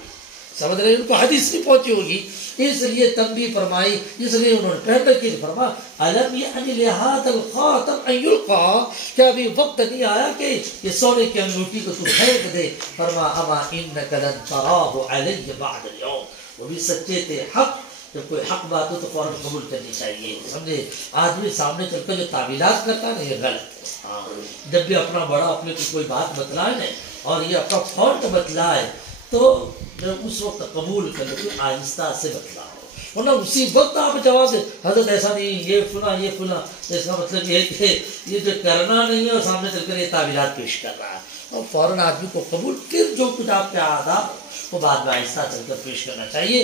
سمجھ رہے ہیں ان کو حدیث نہیں پہنچی ہوگی، اس لیے تنبیہ فرمائی، اس لیے انہوں نے پہلے کی فرمایا الم یعن لهذا الخاتم ان یلقى، کیا ابھی وقت نہیں آیا کہ یہ سونے کی انگوٹھی کو تو پھینک دے؟ فرمایا اما انک لن تراه علی بعد اليوم، وہ بھی سچے تھے، حق جب کوئی حق بات ہو تو فوراً قبول کرنی چاہیے، سمجھے؟ آدمی سامنے چل کر جو تعویلات کرتا ہے نا یہ غلط ہے۔ جب بھی اپنا بڑا اپنے کو کوئی بات بتلائے نا اور یہ اپنا فالٹ بتلائے تو اس وقت قبول کر لے، آہستہ سے بتلاؤ، ورنہ اسی وقت آپ جواب دیں حضرت ایسا نہیں، یہ فلاں یہ فلاں، اس کا مطلب یہ کہ یہ جو کرنا نہیں ہے اور سامنے چل کر یہ تعویلات پیش کر رہا ہے، اور فوراً آدمی کو قبول، پھر جو کچھ آپ کے آداب وہ بعد میں آہستہ چل کر پیش کرنا چاہیے۔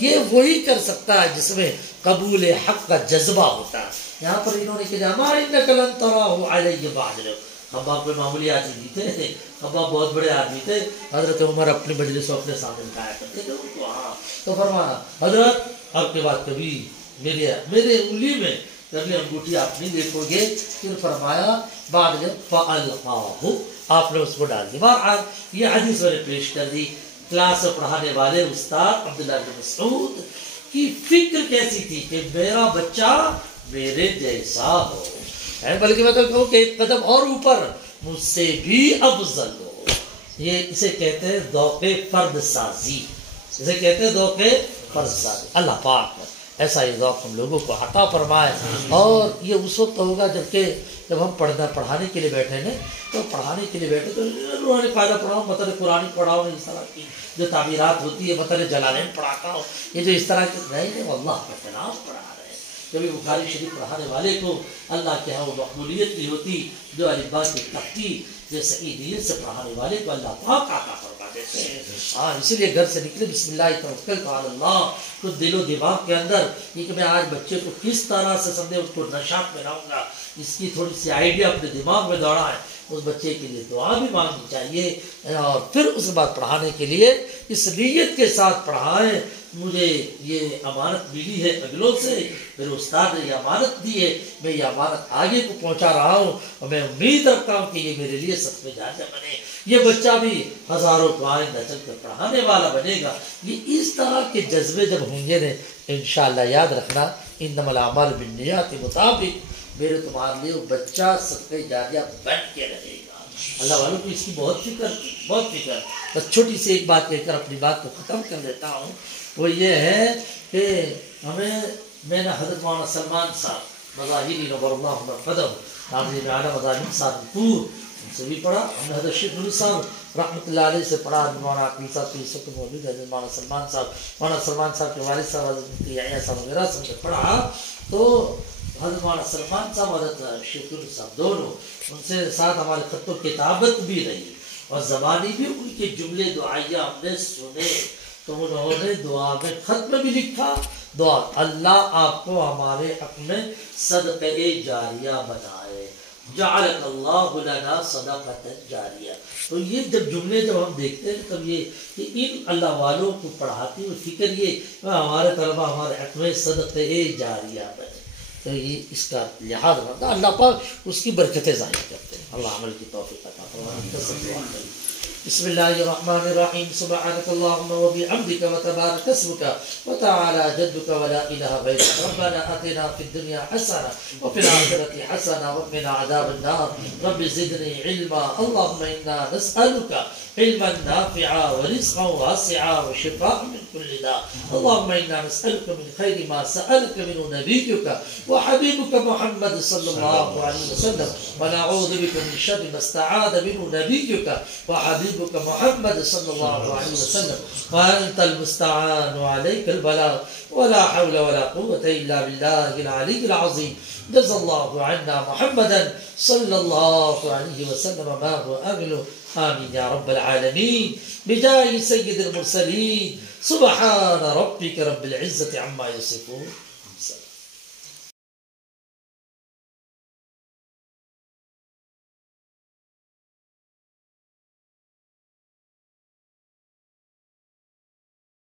یہ وہی کر سکتا ہے جس میں قبول حق کا جذبہ ہوتا ہے۔ یہاں پر انہوں نے کہا ما انک لن تراه علی بعد اليوم، خباب کوئی معمولی آدمی نہیں تھے، خباب بہت بڑے آدمی تھے، حضرت عمر اپنی مجلس کو اپنے سامنے بٹھایا کرتے تھے ان کو۔ ہاں تو فرمانا حضرت اب کے بعد کبھی میرے انگلی میں کبھی انگوٹھی آپ نہیں دیکھو گے۔ پھر فرمایا بعد جب فَأَلْقَاهُ، آپ نے اس کو ڈال دی۔ بہرحال یہ حدیث میں نے پیش کر دی۔ کلاس میں پڑھانے والے استاد عبداللہ بن مسعود کی فکر کیسی تھی کہ میرا بچہ میرے جیسا ہو، بلکہ میں تو کہوں کہ ایک قدم اور اوپر مجھ سے بھی افضل ہو۔ یہ اسے کہتے ہیں ذوق فرد سازی، اسے کہتے ہیں ذوق فرد سازی۔ اللہ پاک ایسا ذوق ہم لوگوں کو عطا فرمائے. اور یہ اس وقت ہوگا جب ہم پڑھانے کے لیے بیٹھے نا، تو پڑھانے کے لیے بیٹھے تو روحانی قاعدہ پڑھاؤ، مطلب قرآن پڑھاؤ، اس طرح کی جو تعبیرات ہوتی ہے، مطلب جلالین پڑھاتا ہوں، یہ جو اس طرح کی نہیں اللہ کا کلام پڑھا رہے ہیں. کبھی بخاری شریف پڑھانے والے کو اللہ کے ہاں وہ مقبولیت بھی ہوتی جو الفبا کی تختی جو صحیح نیت سے پڑھانے والے کو اللہ پاک عطا فرما دیتے ہیں. اور اسی لیے گھر سے نکلے بسم اللہ توکلت علی اللہ، تو دل و دماغ کے اندر یہ کہ میں آج بچے کو کس طرح سے سمجھے اس کو نشاط میں لاؤں گا، اس کی تھوڑی سی آئیڈیا اپنے دماغ میں دوڑا ہے. اس بچے کے لیے دعا بھی مانگنی چاہیے، اور پھر اس کے بعد پڑھانے کے لیے اس نیت کے ساتھ پڑھائیں. مجھے یہ امانت ملی ہے اگلوں سے، میرے استاد نے یہ امانت دی ہے، میں یہ امانت آگے کو پہنچا رہا ہوں، اور میں امید رکھتا ہوں کہ یہ میرے لیے سب میں جاریہ بنے، یہ بچہ بھی ہزاروں کو آئندہ چل کر پڑھانے والا بنے گا. یہ اس طرح کے جذبے جب ہوں گے نا، انشاءاللہ یاد رکھنا انما الاعمال بالنیات کے مطابق میرے تمہارے لیے وہ بچہ صدقہ جاریہ بن کے رہے گا. اللہ والوں کو اس کی بہت فکر. بس چھوٹی سی ایک بات کہہ کر اپنی بات کو ختم کر دیتا ہوں. وہ یہ ہے کہ میں نے حضرت مولانا سلمان صاحب مظاہری نور اللہ مرقدہ ناظرین اعلیٰ مظاہر صاحب پور ان سے بھی پڑھا. ہم نے حضرت شیخ نور صاحب رحمۃ اللہ علیہ سے پڑھا. مولانا عقیل صاحب کی سب موجود ہے، مولانا سلمان صاحب کے والد صاحب حضرت مفتی یحییٰ صاحب وغیرہ سے نے پڑھا. تو حضرت مولانا سلمان صاحب حضرت شیخ نور صاحب دونوں ان سے ساتھ ہمارے خط و کتابت بھی رہی، اور زبانی بھی ان کے جملے دعائیہ ہم نے سنے. تو انہوں نے دعا میں خط میں بھی لکھا دعا اللہ آپ کو ہمارے حق میں صدقہ جاریہ بنائے، جعلک اللہ لنا صدقۃ جاریہ. تو یہ جب جملے جب ہم دیکھتے ہیں تب یہ کہ ان اللہ والوں کو پڑھاتی ہوئی فکر یہ ہمارے طلبہ ہمارے حق میں صدقہ جاریہ بنے. تو یہ اس کا لحاظ رکھتا اللہ پاک اس کی برکتیں ظاہر کرتے ہیں. اللہ عمل کی توفیق عطا فرمائے. بسم اللہ الرحمن الرحیم. سبحانک اللہم وبحمدک وتبارک اسمک وتعالی جدک ولا الہ غیرک. ربنا آتنا فی الدنیا حسنہ وفی الآخرۃ حسنہ وقنا عذاب النار. رب زدنی علما. اللہم انا نسألک علما نافعا ورزقا واسعا وشفاء من كل داء. اللهم انا نسألك من خير ما سألك منه نبيك وحبيبك محمد صلى الله عليه وسلم، ونعوذ بك من شر ما استعاذ منه نبيك وحبيبك محمد صلى الله عليه وسلم، وأنت المستعان وعليك البلاغ، ولا حول ولا قوة إلا بالله العلي العظيم. جزا الله عنا محمدا صلى الله عليه وسلم ما هو أهله. آمين يا رب العالمين. بجاه سيد المرسلين. سبحان ربك رب العزة عما يصفون